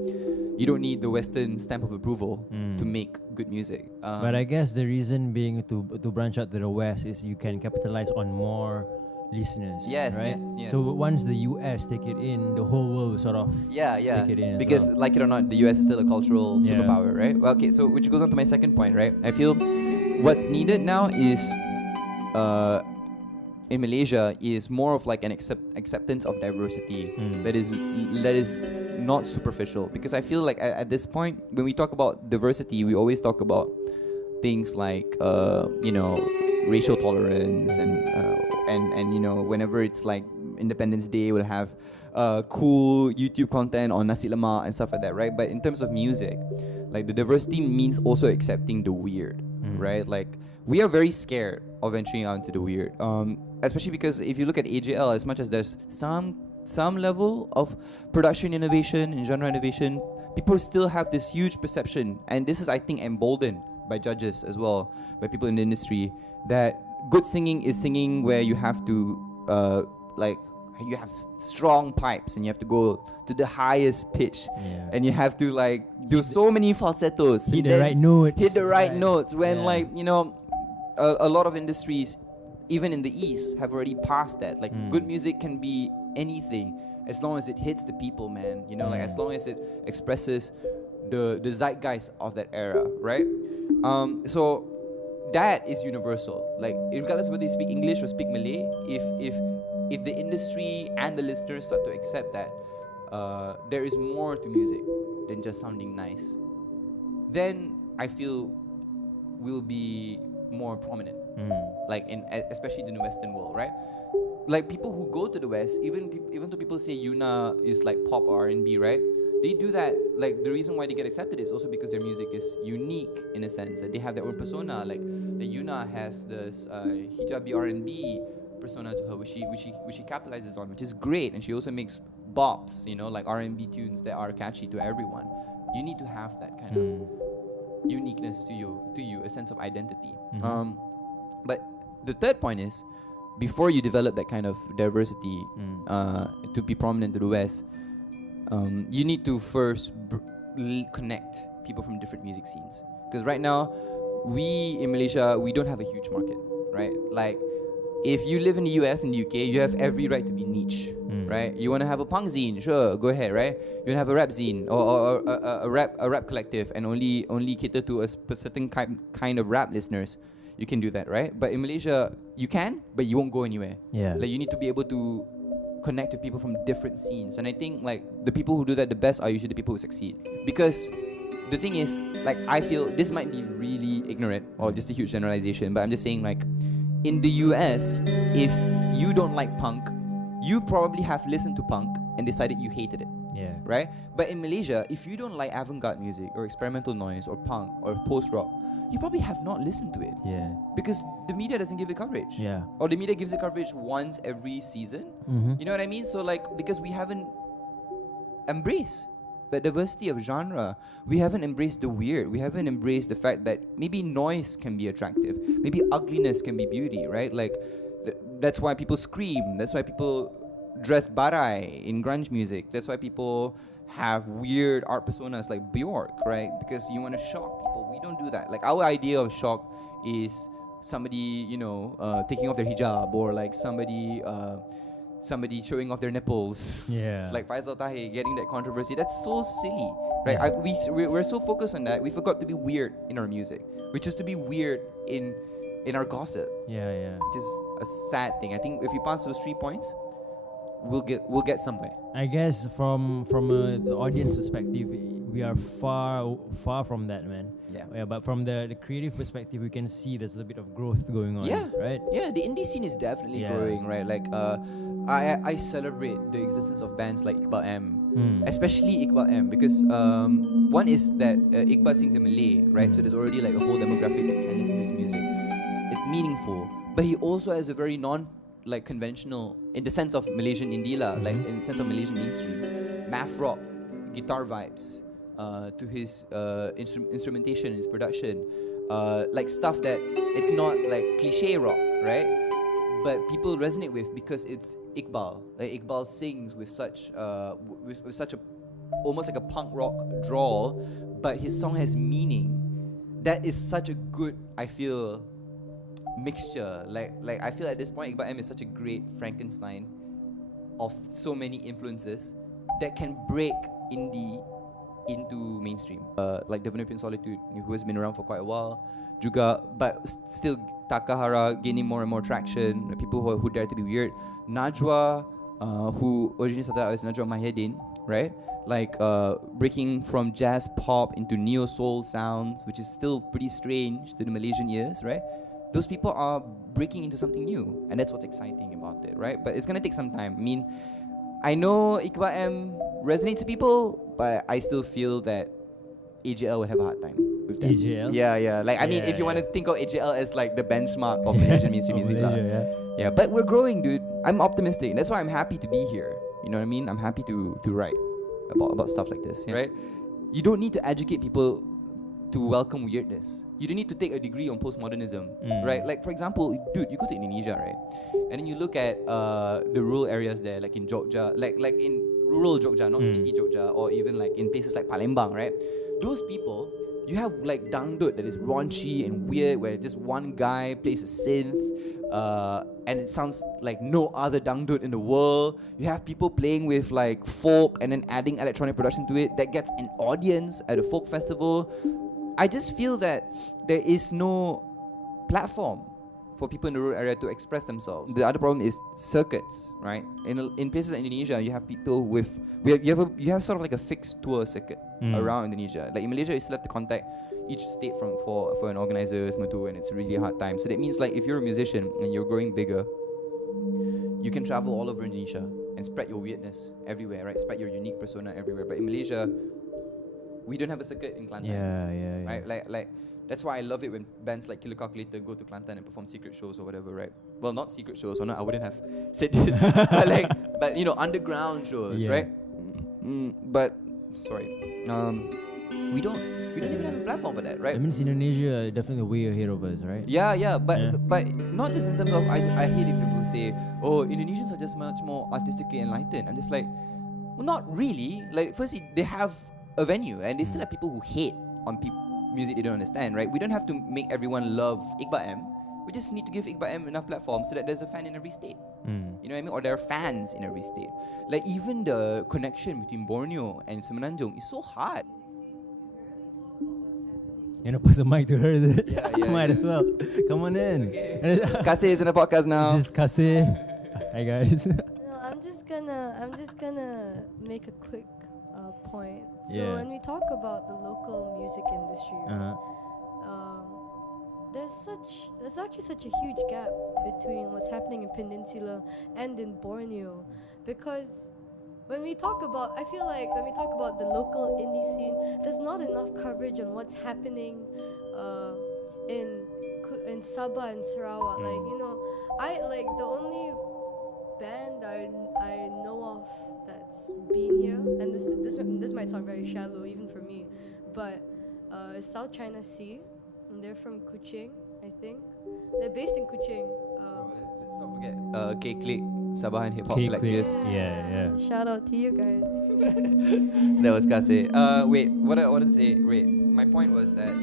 You don't need the Western stamp of approval to make good music. But I guess the reason being to branch out to the West is you can capitalize on more listeners. Yes, right? yes. So once the US take it in, the whole world will sort of take it in. Because well. like it or not, the US is still a cultural superpower, right? Well, okay, so which goes on to my second point, right? I feel what's needed now is in Malaysia is more of like an acceptance of diversity that is not superficial, because I feel like at this point when we talk about diversity, we always talk about things like racial tolerance and whenever it's like Independence Day, we'll have cool YouTube content on nasi lemak and stuff like that, right? But in terms of music, like the diversity means also accepting the weird, right? Like we are very scared of venturing out into the weird, especially because if you look at AJL, as much as there's some level of production innovation and genre innovation, people still have this huge perception, and this is, I think, emboldened by judges as well, by people in the industry, that good singing is singing where you have to you have strong pipes and you have to go to the highest pitch, and you have to like do so many falsettos, hit the right notes when a lot of industries even in the East have already passed that. Like good music can be anything as long as it hits the people, man. Like as long as it expresses the zeitgeist of that era, right? So that is universal. Like regardless of whether you speak English or speak Malay, if the industry and the listeners start to accept that there is more to music than just sounding nice, then I feel we'll be more prominent. Like especially in the Western world, right? Like people who go to the West, even though people say Yuna is like pop or R&B, right? They do that. Like the reason why they get accepted is also because their music is unique in a sense that they have their own persona. Like the Yuna has this hijabi R&B persona to her, which she capitalizes on, which is great, and she also makes bops, like R&B tunes that are catchy to everyone. You need to have that kind of uniqueness to you, a sense of identity. But the third point is, before you develop that kind of diversity to be prominent to the West, you need to first connect people from different music scenes. Because right now, we in Malaysia, we don't have a huge market, right? Like, if you live in the US and the UK, you have every right to be niche, right? You want to have a punk zine, sure, go ahead, right? You want to have a rap zine or a rap collective and only cater to a certain kind of rap listeners. You can do that, right? But in Malaysia, you can, but you won't go anywhere. Yeah. Like you need to be able to connect with people from different scenes, and I think like the people who do that the best are usually the people who succeed. Because the thing is, like I feel this might be really ignorant or just a huge generalization, but I'm just saying like in the US, if you don't like punk, you probably have listened to punk and decided you hated it. Yeah. Right? But in Malaysia, if you don't like avant-garde music or experimental noise or punk or post-rock, you probably have not listened to it. Yeah. Because the media doesn't give it coverage. Yeah. Or the media gives it coverage once every season. You know what I mean? So like, because we haven't embraced the diversity of genre, we haven't embraced the weird. We haven't embraced the fact that maybe noise can be attractive. Maybe ugliness can be beauty, right? Like, that's why people scream. That's why people dress barai in grunge music. That's why people have weird art personas like Bjork, right? Because you want to shock people. We don't do that. Like our idea of shock is somebody, taking off their hijab, or like somebody showing off their nipples. Yeah. Like Faisal Tahir getting that controversy. That's so silly, right? Yeah. We're so focused on that. We forgot to be weird in our music. We choose to be weird in our gossip. Yeah, yeah. Which is a sad thing. I think if we pass those 3 points, we'll get somewhere. I guess from the audience perspective, we are far from that, man. Yeah. But from the creative perspective, we can see there's a bit of growth going on. Yeah. Right. Yeah. The indie scene is definitely growing, right? Like I celebrate the existence of bands like Iqbal M, especially Iqbal M, because one is that Iqbal sings in Malay, right? So there's already like a whole demographic that can listen to his music. It's meaningful, but he also has a very conventional, in the sense of Malaysian indie like in the sense of Malaysian mainstream, math rock guitar vibes, to his instrumentation, his production, like stuff that it's not like cliche rock, right? But people resonate with because it's Iqbal. Like Iqbal sings with such with such a almost like a punk rock drawl, but his song has meaning. That is such a good, I feel, mixture. Like I feel at this point Iqbal M is such a great Frankenstein of so many influences that can break indie into mainstream. Like Devon in Solitude, who has been around for quite a while, juga, but still Takahara gaining more and more traction. People who dare to be weird. Najwa, who originally started out as Najwa Mahedin, right? Like breaking from jazz pop into neo soul sounds, which is still pretty strange to the Malaysian ears, right? Those people are breaking into something new, and that's what's exciting about it, right? But it's gonna take some time. I mean, I know Iqbal M resonates to people, but I still feel that AJL would have a hard time with that. AJL? Yeah. Like, I mean, if you want to think of AJL as like the benchmark of Malaysian mainstream music, Malaysia, yeah. But we're growing, dude. I'm optimistic. That's why I'm happy to be here. You know what I mean? I'm happy to write about stuff like this, right? You don't need to educate people to welcome weirdness. You don't need to take a degree on postmodernism, right? Like, for example, dude, you go to Indonesia, right? And then you look at the rural areas there, like in Jogja, like in rural Jogja, not city Jogja, or even like in places like Palembang, right? Those people, you have like dangdut that is raunchy and weird, where just one guy plays a synth, and it sounds like no other dangdut in the world. You have people playing with like folk and then adding electronic production to it that gets an audience at a folk festival. I just feel that there is no platform for people in the rural area to express themselves. The other problem is circuits, right? In places like Indonesia, you have people with you have sort of like a fixed tour circuit around Indonesia. Like in Malaysia, you still have to contact each state for an organizer's motu, and it's a really hard time. So that means like if you're a musician and you're growing bigger, you can travel all over Indonesia and spread your weirdness everywhere, right? Spread your unique persona everywhere. But in Malaysia, we don't have a circuit in Kelantan. Yeah. Right? Like that's why I love it when bands like Killer Calculator go to Kelantan and perform secret shows or whatever, right? Well, not secret shows, or not, I wouldn't have said this. but you know, underground shows, right? But sorry, we don't even have a platform for that, right? That means Indonesia are definitely way ahead of us, right? Yeah, but not just in terms of I hate it people who say, oh, Indonesians are just much more artistically enlightened. I'm just like, well, not really. Like, firstly, they have a venue, and they still have people who hate on music they don't understand, right? We don't have to make everyone love Iqbal M. We just need to give Iqbal M enough platform so that there's a fan in every state. You know what I mean? Or there are fans in every state. Like, even the connection between Borneo and Semenanjung is so hard. You know, pass the mic to her. Yeah, Might as well. Come on in. Okay. Kasih is in the podcast now. This is Kasih. Hi guys. No, I'm just gonna make a quick point. So when we talk about the local music industry, there's actually such a huge gap between what's happening in Peninsula and in Borneo, because when we talk about, I feel like when we talk about the local indie scene, there's not enough coverage on what's happening in Sabah and Sarawak. Like, you know, I like the only band I know of that's been here, and this might sound very shallow even for me, but it's South China Sea, and they're from Kuching, I think. They're based in Kuching. Let's not forget K-Click, Sabahan Hip Hop K-Click. Collective. Yeah. Shout out to you guys. That was Kasih. Wait, what I wanted to say, my point was that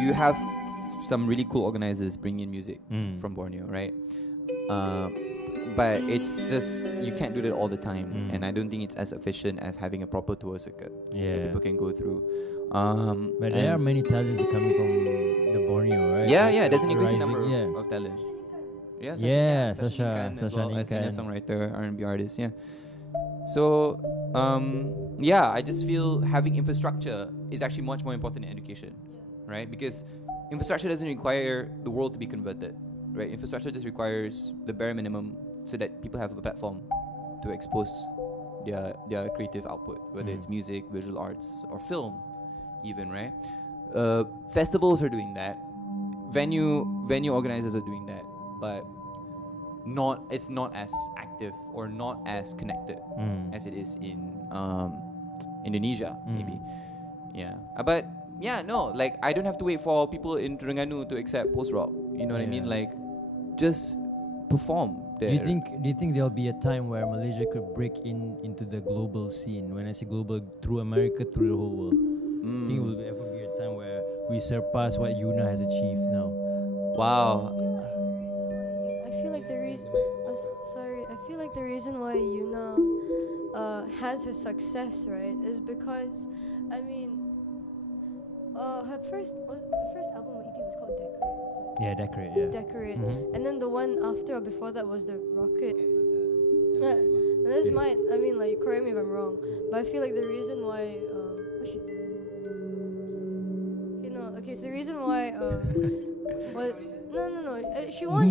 you have some really cool organizers bring in music from Borneo, right? But it's just, you can't do that all the time, and I don't think it's as efficient as having a proper tour circuit that people can go through. But there are many talents coming from the Borneo, right? Yeah, there's an increasing Rising, number of talent. Sasha as well, as Inkan. singer-songwriter, R&B artist, So, I just feel having infrastructure is actually much more important than education, right? Because infrastructure doesn't require the world to be converted, right? Infrastructure just requires the bare minimum so that people have a platform to expose their creative output, whether it's music, visual arts, or film, even, right? Festivals are doing that. Venue organizers are doing that. But it's not as active or not as connected as it is in Indonesia, maybe. Yeah. But yeah, no, like I don't have to wait for people in Terengganu to accept post rock. You know what I mean? Like, just perform there. Do you think there'll be a time where Malaysia could break into the global scene? When I say global, through America, through the whole world. Do you think it will ever be a time where we surpass what Yuna has achieved now? Wow. I feel like the reason. I feel like the reason why Yuna has her success, right, is because, I mean, her first album or EP was called Decorate. Was it? Yeah, Decorate. Yeah. Decorate, and then the one after or before that was the Rocket. This might, I mean, like, correct me if I'm wrong, but I feel like the reason why, okay, so the reason why, she won.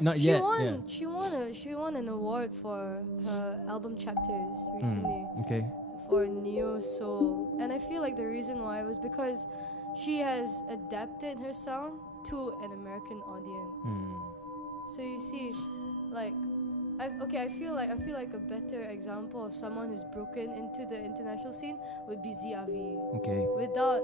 Not yet. She won an award for her album Chapters recently. Okay. For Neo Soul, and I feel like the reason why was because she has adapted her sound to an American audience. So you see, like, I feel like a better example of someone who's broken into the international scene would be Ziavi. Okay. Without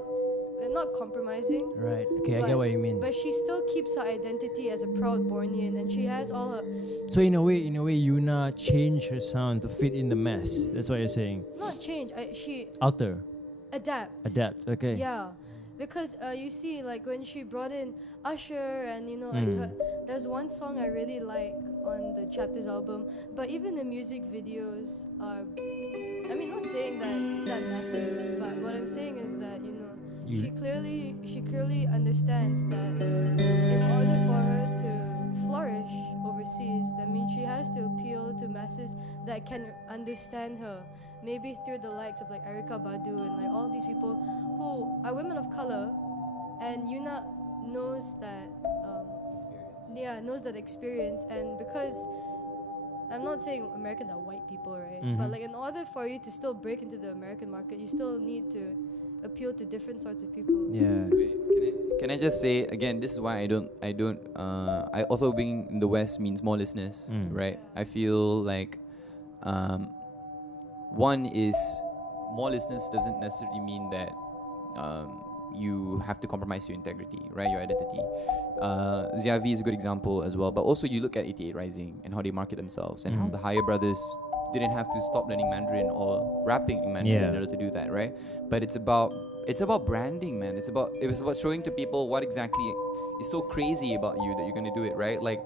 not compromising. Right. Okay, I get what you mean. But she still keeps her identity as a proud Bornean, and she has all her. So in a way, Yuna changed her sound to fit in the mess. That's what you're saying. Not change. She Alter. Adapt. Okay. Yeah, because you see, like when she brought in Usher, and there's one song I really like on the Chapters album. But even the music videos are. I mean, not saying that matters, but what I'm saying is that she clearly understands that in order for her to flourish overseas, that means she has to appeal to masses that can understand her. Maybe through the likes of like Erykah Badu and like all these people who are women of color, and Yuna knows that knows that experience. And because I'm not saying Americans are white people, right? But like in order for you to still break into the American market, you still need to appeal to different sorts of people. Yeah. Wait, can I just say again? This is why I don't. I also being in the West means more listeners, right? I feel like, one is more listeners doesn't necessarily mean that you have to compromise your integrity, right? Your identity. Ziavi is a good example as well. But also you look at 88 Rising and how they market themselves and how the Higher Brothers didn't have to stop learning Mandarin or rapping in Mandarin in order to do that, right? But it's about branding, man. It was about showing to people what exactly is so crazy about you that you're gonna do it, right? Like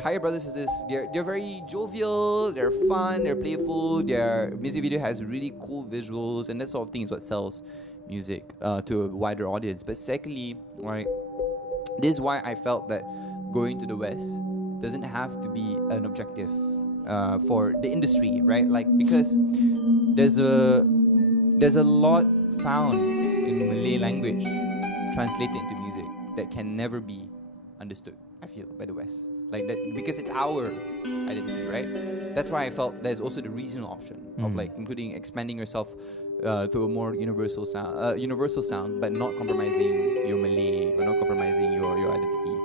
Higher Brothers is this. They're very jovial. They're fun. They're playful. Their music video has really cool visuals, and that sort of thing is what sells music to a wider audience. But secondly, right, this is why I felt that going to the West doesn't have to be an objective for the industry, right? Like, because there's a lot found in Malay language translated into music that can never be understood, I feel, by the West. Like that, because it's our identity, right? That's why I felt there's also the regional option of like including expanding yourself to a more universal sound, but not compromising your Malay or not compromising your identity.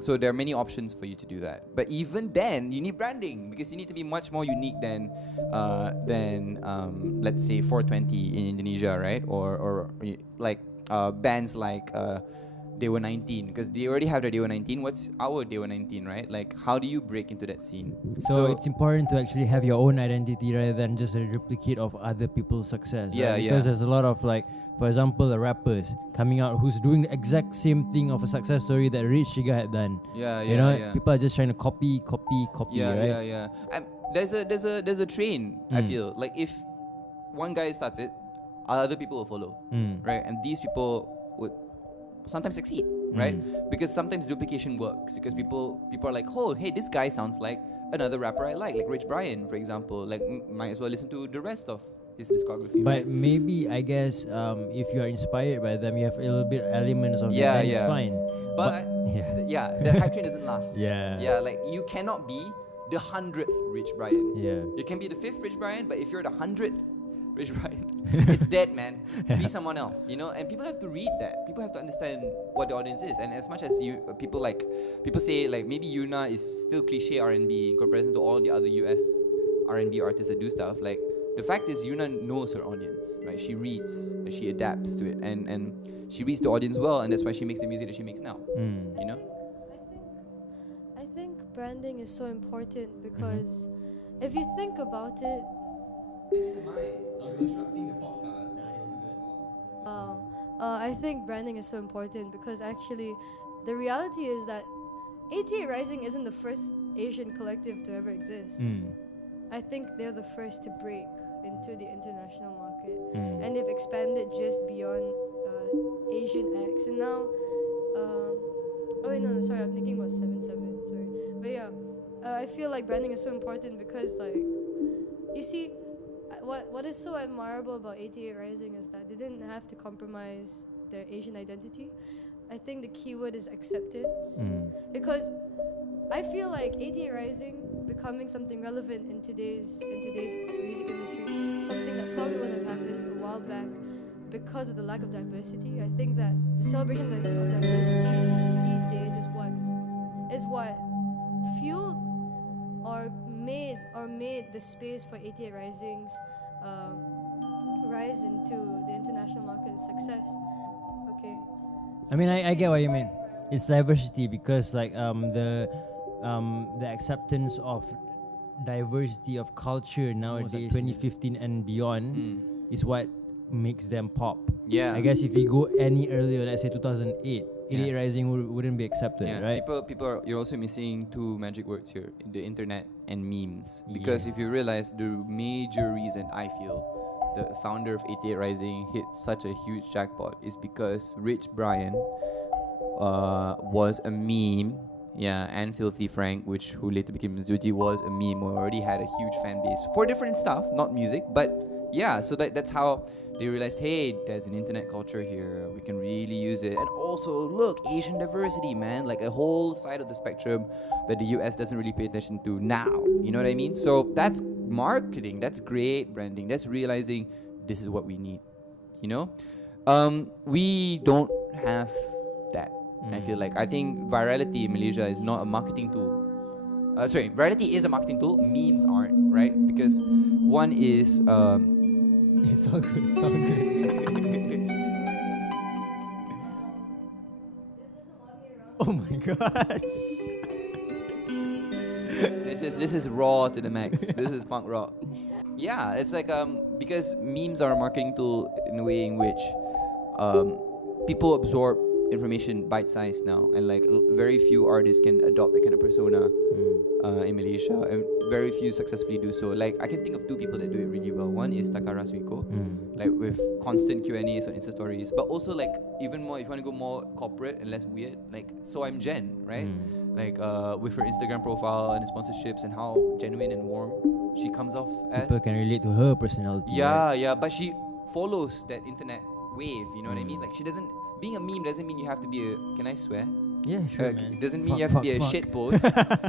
So there are many options for you to do that. But even then, you need branding, because you need to be much more unique than let's say 420 in Indonesia, right? Or like bands like They Were 19, because they already have their They Were 19. What's our They Were 19, right? Like, how do you break into that scene? So it's important to actually have your own identity rather than just a replicate of other people's success. Yeah, right? Because there's a lot of, like, for example, the rappers coming out who's doing the exact same thing of a success story that Rich Chiga had done. Yeah. People are just trying to copy, right? Yeah. There's a train. I feel like if one guy starts it, other people will follow, right? And these people would sometimes succeed, right? Because sometimes duplication works, because people are like, oh, hey, this guy sounds like another rapper I like Rich Brian, for example. Like, might as well listen to the rest of his discography. But right? maybe, I guess, if you are inspired by them, you have a little bit elements of it, and it's fine. But the hype train doesn't last. Yeah. Like, you cannot be the 100th Rich Brian. Yeah. You can be the 5th Rich Brian, but if you're the 100th Rich Brian, It's dead, man. Be someone else, you know. And people have to read that. People have to understand what the audience is. And as much as people say like maybe Yuna is still cliche R&B in comparison to all the other US R&B artists that do stuff. Like the fact is, Yuna knows her audience. Right? She reads, she adapts to it, and she reads the audience well, and that's why she makes the music that she makes now. You know. I think branding is so important because if you think about it. This is the mic. You're interrupting the podcast. I think branding is so important because actually, the reality is that 88 Rising isn't the first Asian collective to ever exist. I think they're the first to break into the international market, and they've expanded just beyond Asian acts. And now, sorry, I'm thinking about 7/7. Sorry, but yeah, I feel like branding is so important because, like, you see. What is so admirable about 88 Rising is that they didn't have to compromise their Asian identity. I think the key word is acceptance. Because I feel like 88 Rising becoming something relevant in today's music industry, something that probably wouldn't have happened a while back because of the lack of diversity. I think that the celebration of diversity these days is what fueled or made the space for 88 Rising's rise into the international market of success. Okay. I mean, I get what you mean. It's diversity because like the acceptance of diversity of culture nowadays, 2015 and beyond, is what makes them pop. Yeah. I guess if you go any earlier, let's say 2008, 88 Rising wouldn't be accepted, right? You're also missing two magic words here: the internet and memes. Because if you realize, the major reason I feel the founder of 88 Rising hit such a huge jackpot is because Rich Brian was a meme. Yeah, and Filthy Frank, who later became Joji, was a meme who already had a huge fan base for different stuff, not music, but yeah. So that's how they realized, hey, there's an internet culture here. We can really use it. And also, look, Asian diversity, man. Like a whole side of the spectrum that the US doesn't really pay attention to now. You know what I mean? So that's marketing. That's great branding. That's realizing this is what we need. You know? We don't have that. I feel like. I think virality in Malaysia is not a marketing tool. Virality is a marketing tool. Memes aren't, right? Because one is... It's all good. It's all good. Oh my god. This is raw to the max. This is punk rock. Yeah, it's like because memes are a marketing tool in a way in which people absorb information bite-sized now, and like very few artists can adopt that kind of persona in Malaysia, and very few successfully do so. Like I can think of two people that do it really well. One is Takara Suiko, like with constant Q&As on Insta stories, but also like even more if you want to go more corporate and less weird, like So I'm Jen, right? Like with her Instagram profile and sponsorships and how genuine and warm she comes off as. People can relate to her personality. Yeah, right? yeah, but she follows that internet wave, you know what I mean? Like she doesn't. Being a meme doesn't mean you have to be a. Can I swear? Yeah, sure, man. It doesn't mean you have to be a shit post.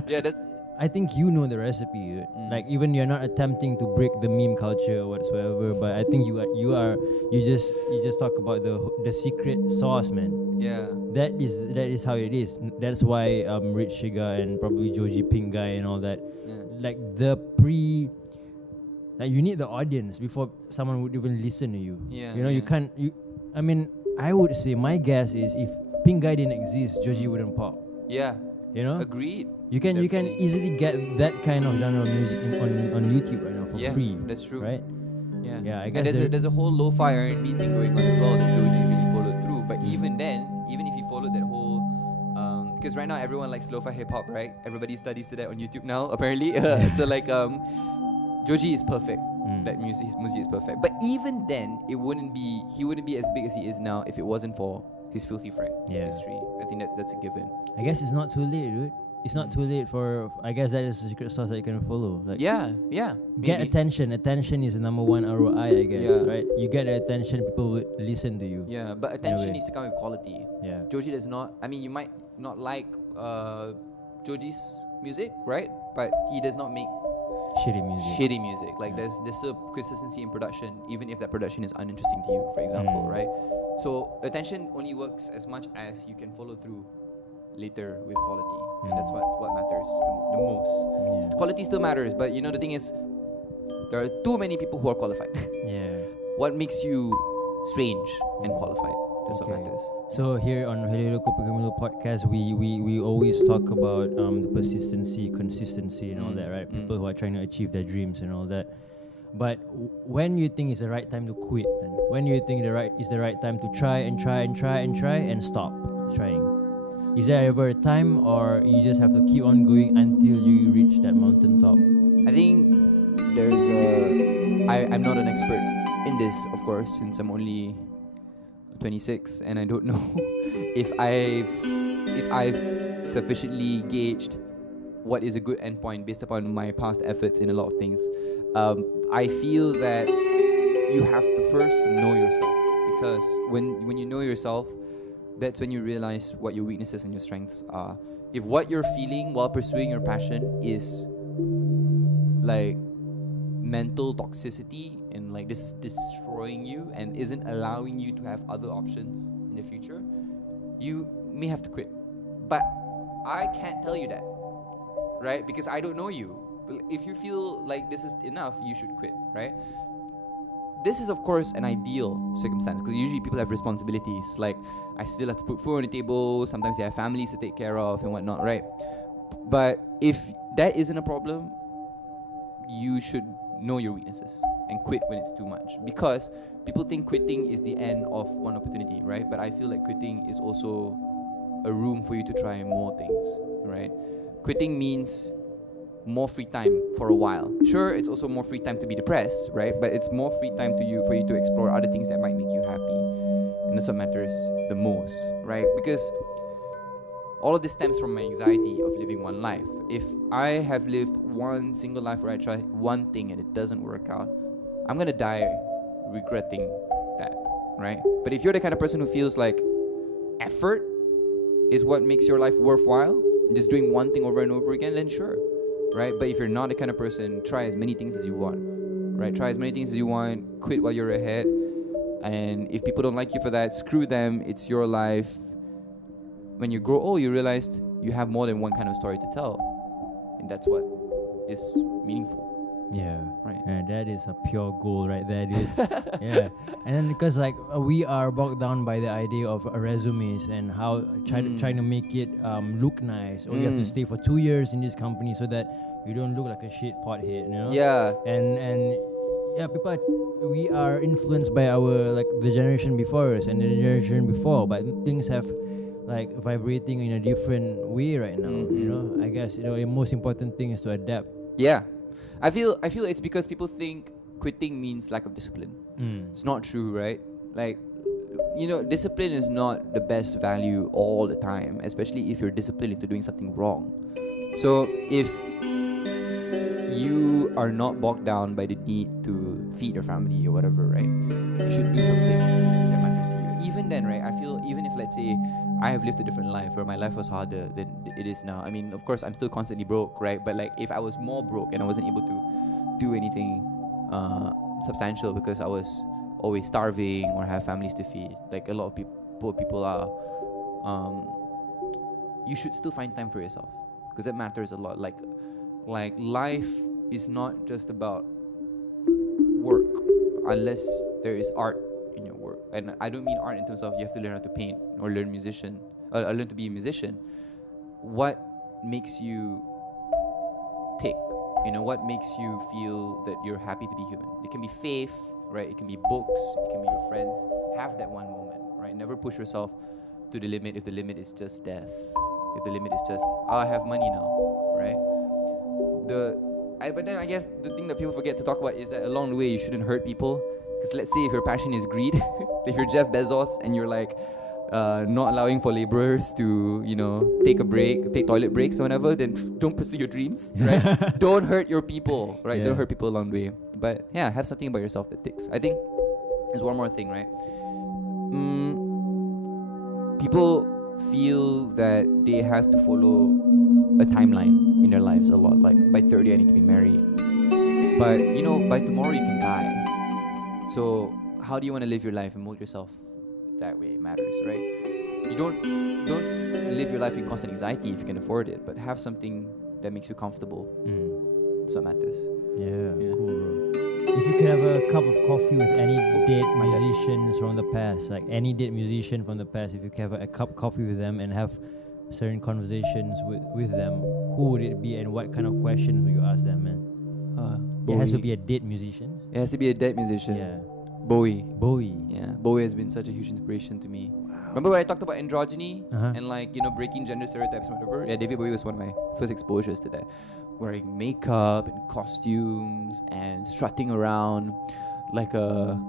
Yeah, that's. I think you know the recipe. Like even you're not attempting to break the meme culture or whatsoever, but I think you just talk about the secret sauce, man. Yeah. That is how it is. That's why Rich Shiga and probably Joji Pink guy and all that. Yeah. Like like you need the audience before someone would even listen to you. Yeah. You know, you can't. I mean, I would say my guess is if Pink guy didn't exist, Joji wouldn't pop. Yeah. You know. Agreed. You can easily get that kind of genre of music on YouTube right now for free. That's true. Right? Yeah. Yeah, I guess and there's a whole lo-fi R&B thing going on as well that Joji really followed through. But even then, even if he followed that whole, because right now everyone likes lo-fi hip hop, right? Everybody studies to that on YouTube now, apparently. So like, Joji is perfect. That his music is perfect. But even then, he wouldn't be as big as he is now if it wasn't for his Filthy Frank history. I think that's a given. I guess it's not too late, dude. It's not too late for. I guess that is the secret sauce that you can follow. Like yeah. Get Maybe. Attention. Attention is the number one ROI, I guess. Yeah. Right? You get the attention, people will listen to you. Yeah, but attention needs to come with quality. Yeah. Joji does not. I mean, you might not like Joji's music, right? But he does not make shitty music. Like there's still consistency in production, even if that production is uninteresting to you, for example, right? So attention only works as much as you can follow through later with quality, and that's what matters the most. Quality still matters, but you know the thing is, there are too many people who are qualified. What makes you strange and qualified? That's what matters. So here on Hello Hello Kopi Kemilo podcast, we always talk about the persistency, consistency, and all that, right? People who are trying to achieve their dreams and all that. But when you think it's the right time to quit, man? When you think it's the right time to try and stop trying? Is there ever a time, or you just have to keep on going until you reach that mountaintop? I think I'm not an expert in this, of course, since I'm only 26 and I don't know if I've sufficiently gauged what is a good endpoint based upon my past efforts in a lot of things. I feel that you have to first know yourself, because when you know yourself, that's when you realize what your weaknesses and your strengths are. If what you're feeling while pursuing your passion is like mental toxicity and like this destroying you and isn't allowing you to have other options in the future, you may have to quit. But I can't tell you that, right? Because I don't know you. If you feel like this is enough, you should quit, right? This is of course an ideal circumstance, because usually people have responsibilities, like I still have to put food on the table, sometimes they have families to take care of and whatnot, right? But if that isn't a problem, you should know your weaknesses and quit when it's too much, because people think quitting is the end of one opportunity, right? But I feel like quitting is also a room for you to try more things, right? Quitting means more free time for a while. Sure, it's also more free time to be depressed, right? But it's more free time for you to explore other things that might make you happy, and that's what matters the most, right? Because all of this stems from my anxiety of living one life. If I have lived one single life where I try one thing and it doesn't work out, I'm gonna die regretting that, right? But if you're the kind of person who feels like effort is what makes your life worthwhile, and just doing one thing over and over again, then sure, right? But if you're not the kind of person, try as many things as you want, right? Try as many things as you want, quit while you're ahead, and if people don't like you for that, screw them, it's your life. When you grow old, you realize you have more than one kind of story to tell, and that's what is meaningful. Yeah, right. And that is a pure goal right there, dude. Yeah, and then because like we are bogged down by the idea of resumes and how trying to make it look nice, or you have to stay for 2 years in this company so that you don't look like a shit pothead, you know? Yeah. And yeah, we are influenced by our like the generation before us and the generation before, but things have like vibrating in a different way right now. You know, I guess the most important thing is to adapt. Yeah. I feel it's because people think quitting means lack of discipline. It's not true, right? Like, you know, discipline is not the best value all the time, especially if you're disciplined into doing something wrong. So if you are not bogged down by the need to feed your family or whatever, right, you should do something that matters to you. Even then, right, I feel even if, let's say, I have lived a different life where my life was harder than it is now. I mean, of course, I'm still constantly broke, right? But like, if I was more broke and I wasn't able to do anything substantial because I was always starving or have families to feed, like a lot of poor people are, you should still find time for yourself, because that matters a lot. Like life is not just about work, unless there is art in your work. And I don't mean art in terms of you have to learn how to paint or learn to be a musician. What makes you tick? You know, what makes you feel that you're happy to be human? It can be faith, right? It can be books, it can be your friends. Have that one moment, right? Never push yourself to the limit if the limit is just death. If the limit is just, I have money now, right? But then I guess the thing that people forget to talk about is that along the way you shouldn't hurt people. Because let's say if your passion is greed, if you're Jeff Bezos and you're like not allowing for laborers to, you know, take toilet breaks or whatever, then don't pursue your dreams, right? Don't hurt your people, right? Don't hurt people along the way. But yeah, have something about yourself that ticks. I think there's one more thing, right? People feel that they have to follow a timeline in their lives a lot. Like by 30 I need to be married, But by tomorrow you can die. So how do you want to live your life and mold yourself that way? It matters, right? You don't live your life in constant anxiety if you can afford it, but have something that makes you comfortable. That's what matters. Yeah, cool, bro. If you could have a cup of coffee with any dead musicians from the past, like any dead musician from the past, if you could have a cup of coffee with them and have certain conversations with them, who would it be and what kind of questions would you ask them, man? It has to be a dead musician. It has to be a dead musician. Yeah. Bowie. Yeah. Bowie has been such a huge inspiration to me. Remember when I talked about androgyny and breaking gender stereotypes and whatever? Yeah, David Bowie was one of my first exposures to that. Wearing makeup and costumes and strutting around like an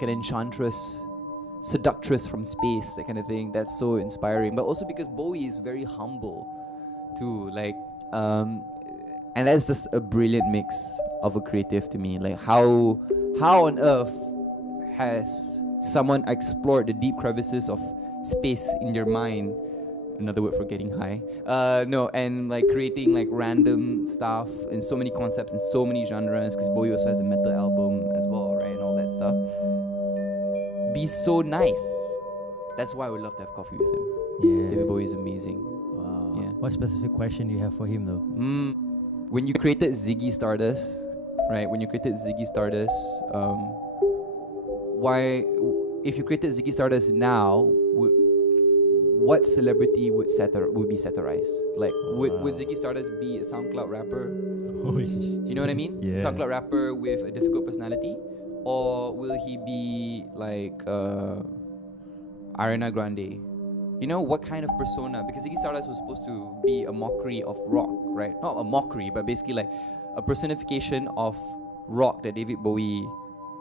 enchantress, seductress from space, that kind of thing. That's so inspiring. But also because Bowie is very humble too. And that's just a brilliant mix of a creative to me. Like how on earth has someone explored the deep crevices of space in your mind, another word for getting high, and creating random stuff and so many concepts and so many genres, because Bowie also has a metal album as well, right, and all that stuff. Be so nice. That's why I would love to have coffee with him. Yeah. David Bowie is amazing. Wow. Yeah. What specific question do you have for him though? When you created Ziggy Stardust, right? If you created Ziggy Stardust now, what celebrity would be satirized? Would Ziggy Stardust be a SoundCloud rapper? You know what I mean? Yeah. SoundCloud rapper with a difficult personality, or will he be Ariana Grande? What kind of persona? Because Ziggy Stardust was supposed to be a mockery of rock, right? Not a mockery, but basically a personification of rock that David Bowie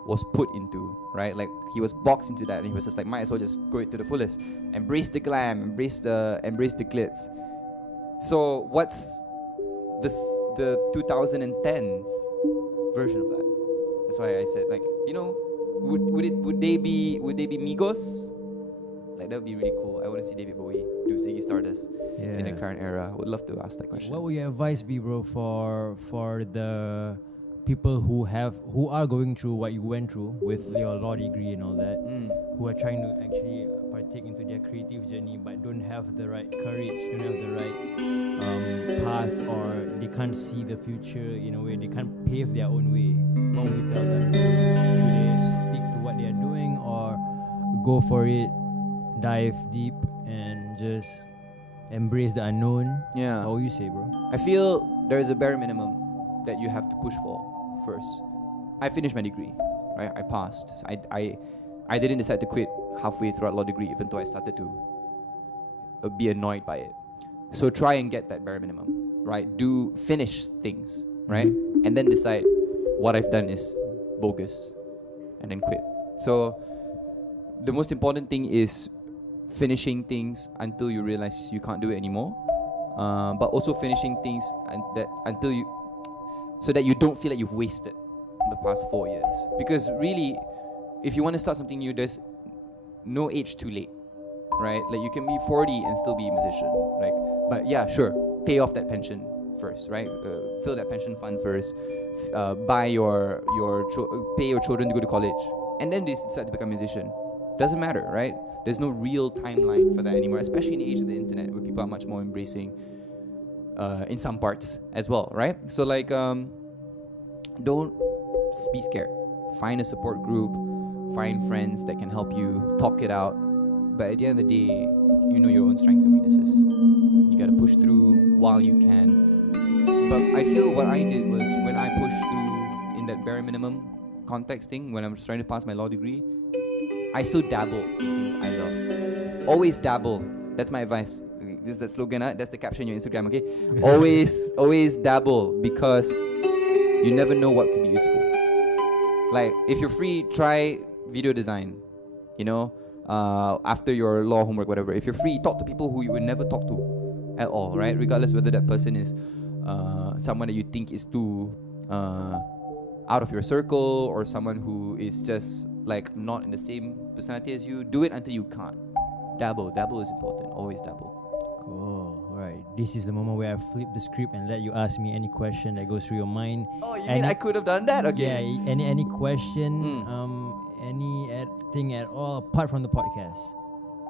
was put into, right? He was boxed into that, and he was just might as well just go it to the fullest. Embrace the glam, embrace the glitz. So what's the 2010s version of that? That's why I said would they be Migos? That would be really cool. I want to see David Bowie do Ziggy Stardust in the current era. I would love to ask that question. What would your advice be, bro, for the people who are going through what you went through with your law degree and all that, who are trying to actually partake into their creative journey but don't have the right courage, don't have the right path, or they can't see the future in a way, they can't pave their own way? What would you tell them? Should they stick to what they are doing, or go for it, dive deep and just embrace the unknown? Yeah. What would you say, bro? I feel there is a bare minimum that you have to push for first. I finished my degree, right? I passed. So I didn't decide to quit halfway throughout law degree, even though I started to be annoyed by it. So try and get that bare minimum, right? Do finish things, right? And then decide what I've done is bogus, and then quit. So the most important thing is finishing things until you realize you can't do it anymore, but also finishing things so that you don't feel like you've wasted the past 4 years. Because really, if you want to start something new, there's no age too late, right? You can be 40 and still be a musician, but yeah, sure, pay off that pension first, right? Fill that pension fund first, pay your children to go to college, and then decide to become a musician. Doesn't matter, right? There's no real timeline for that anymore, especially in the age of the internet, where people are much more embracing in some parts as well, right? So don't be scared. Find a support group, find friends that can help you talk it out. But at the end of the day, you know your own strengths and weaknesses. You gotta push through while you can. But I feel what I did was, when I pushed through in that bare minimum context thing, when I was trying to pass my law degree, I still dabble in things I love. Always dabble. That's my advice. This is the slogan, that's the caption on your Instagram, okay? always dabble, because you never know what could be useful. If you're free, try video design, after your law homework, whatever. If you're free, talk to people who you would never talk to at all, right? Regardless whether that person is someone that you think is too out of your circle, or someone who is just not in the same personality as you. Do it until you can't. Dabble is important. Always dabble. Cool. All Alright, this is the moment where I flip the script and let you ask me any question that goes through your mind. Oh, you mean I could have done that? Okay. Yeah, any question, anything at all apart from the podcast.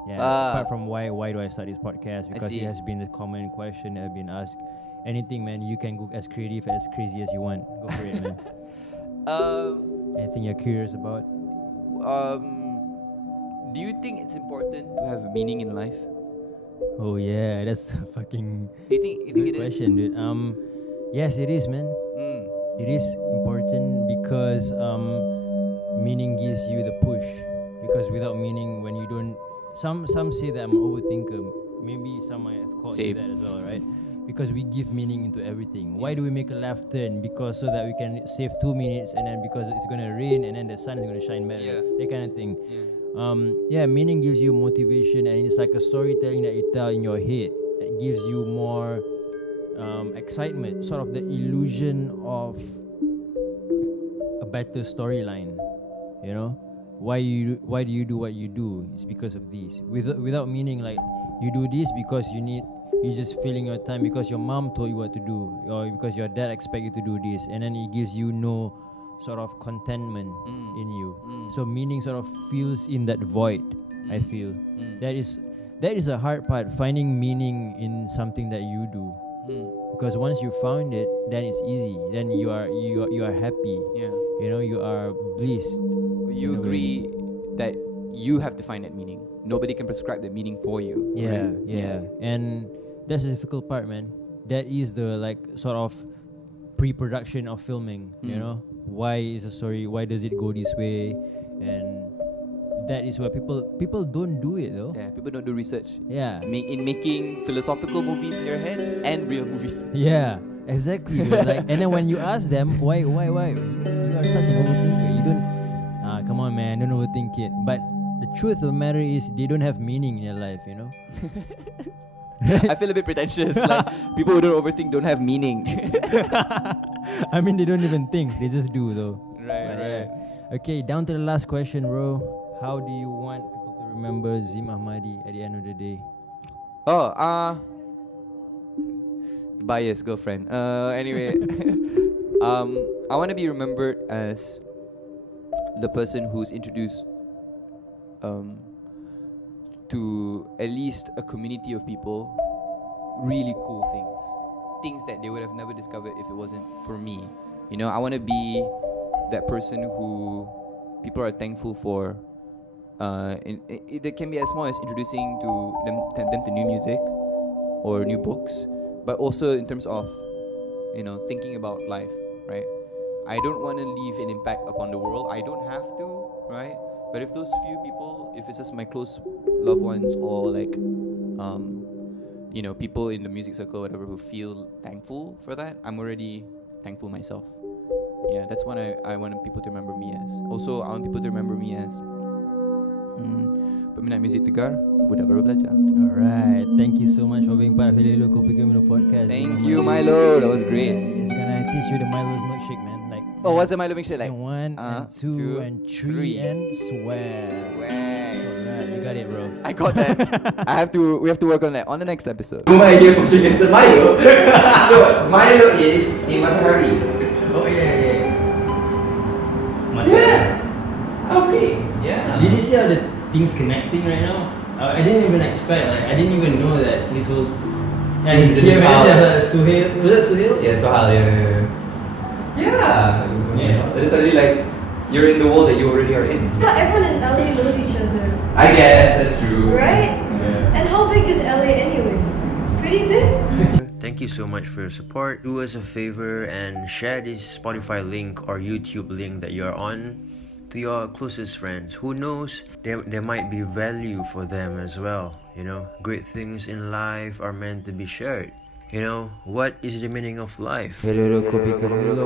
Yeah, apart from why do I start this podcast? Because it has been a common question that have been asked. Anything, man, you can go as creative, as crazy as you want. Go for it, man. Anything you're curious about? Do you think it's important to have meaning in life? Oh yeah, that's a fucking You think it question, is? dude. Yes, it is, man. It is important because meaning gives you the push. Because without meaning, when you don't, some say that I'm an overthinker. Maybe some might have called you that as well, right? Because we give meaning into everything. Why do we make a left turn? Because so that we can save 2 minutes, and then because it's gonna rain, and then the sun is gonna shine better. That kind of thing. Meaning gives you motivation, and it's like a storytelling that you tell in your head. It gives you more excitement, sort of the illusion of a better storyline. You know, why do you do what you do? It's because of this. Without meaning, like you do this because you're just filling your time because your mom told you what to do, or because your dad expect you to do this, and then it gives you no sort of contentment in you. So meaning sort of fills in that void. I feel that is a hard part, finding meaning in something that you do. Because once you found it, then it's easy. Then you are happy. Yeah. You know, you are blissed. You agree that you have to find that meaning. Nobody can prescribe that meaning for you. Yeah, right? yeah. And that's the difficult part, man. That is the like sort of pre-production of filming. You know, why is a story? Why does it go this way? And that is why people don't do it though. Yeah, people don't do research. Yeah. In making philosophical movies in their heads and real movies. Yeah, exactly. Dude. Like, and then when you ask them, why? You are such an overthinker. You don't. Come on, man. Don't overthink it. But the truth of the matter is, they don't have meaning in their life. You know. I feel a bit pretentious. Like people who don't overthink don't have meaning. I mean, they don't even think. They just do though. Right. Okay, down to the last question, bro. How do you want people to remember Zim Ahmadi at the end of the day? Biased girlfriend. Anyway, I want to be remembered as the person who's introduced to at least a community of people really cool things that they would have never discovered if it wasn't for me. You know, I want to be that person who people are thankful for. It can be as small as introducing to them to new music or new books, but also in terms of, you know, thinking about life, right? I don't want to leave an impact upon the world. I don't have to, right? But if those few people, if it's just my close loved ones or like, you know, people in the music circle, whatever, who feel thankful for that, I'm already thankful myself. Yeah, that's what I want people to remember me as. Also, I want people to remember me as Peminat Muzik Tegar, Budak baru belajar. Alright, thank you so much for being part of Hello Kopi podcast. Thank you, Milo. That was great. It's gonna teach you the Milo's milkshake, man. Like, oh, what's the Milo milkshake like? And 1 and 2 and 3 and swag. Alright, you got it, bro. I got that. We have to work on that on the next episode. My idea for chicken to Milo. No, Milo is a matahari. Oh yeah. Yeah. How big? Yeah. Did you see how the things connecting right now? I didn't even expect. Like I didn't even know that this whole. Yeah, He's he's here, in his man. house. There's Suhail. Was that Suhail? Yeah, so how? Yeah. So it's suddenly like you're in the world that you already are in. Not everyone in LA knows each other, I guess that's true. right? Yeah. And how big is LA anyway? Pretty big? Thank you so much for your support. Do us a favor and share this Spotify link or YouTube link that you're on to your closest friends. Who knows, there might be value for them as well. You know, great things in life are meant to be shared. You know, what is the meaning of life? Hello Kopi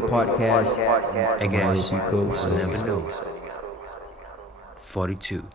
podcast. I guess we'll never know. 42.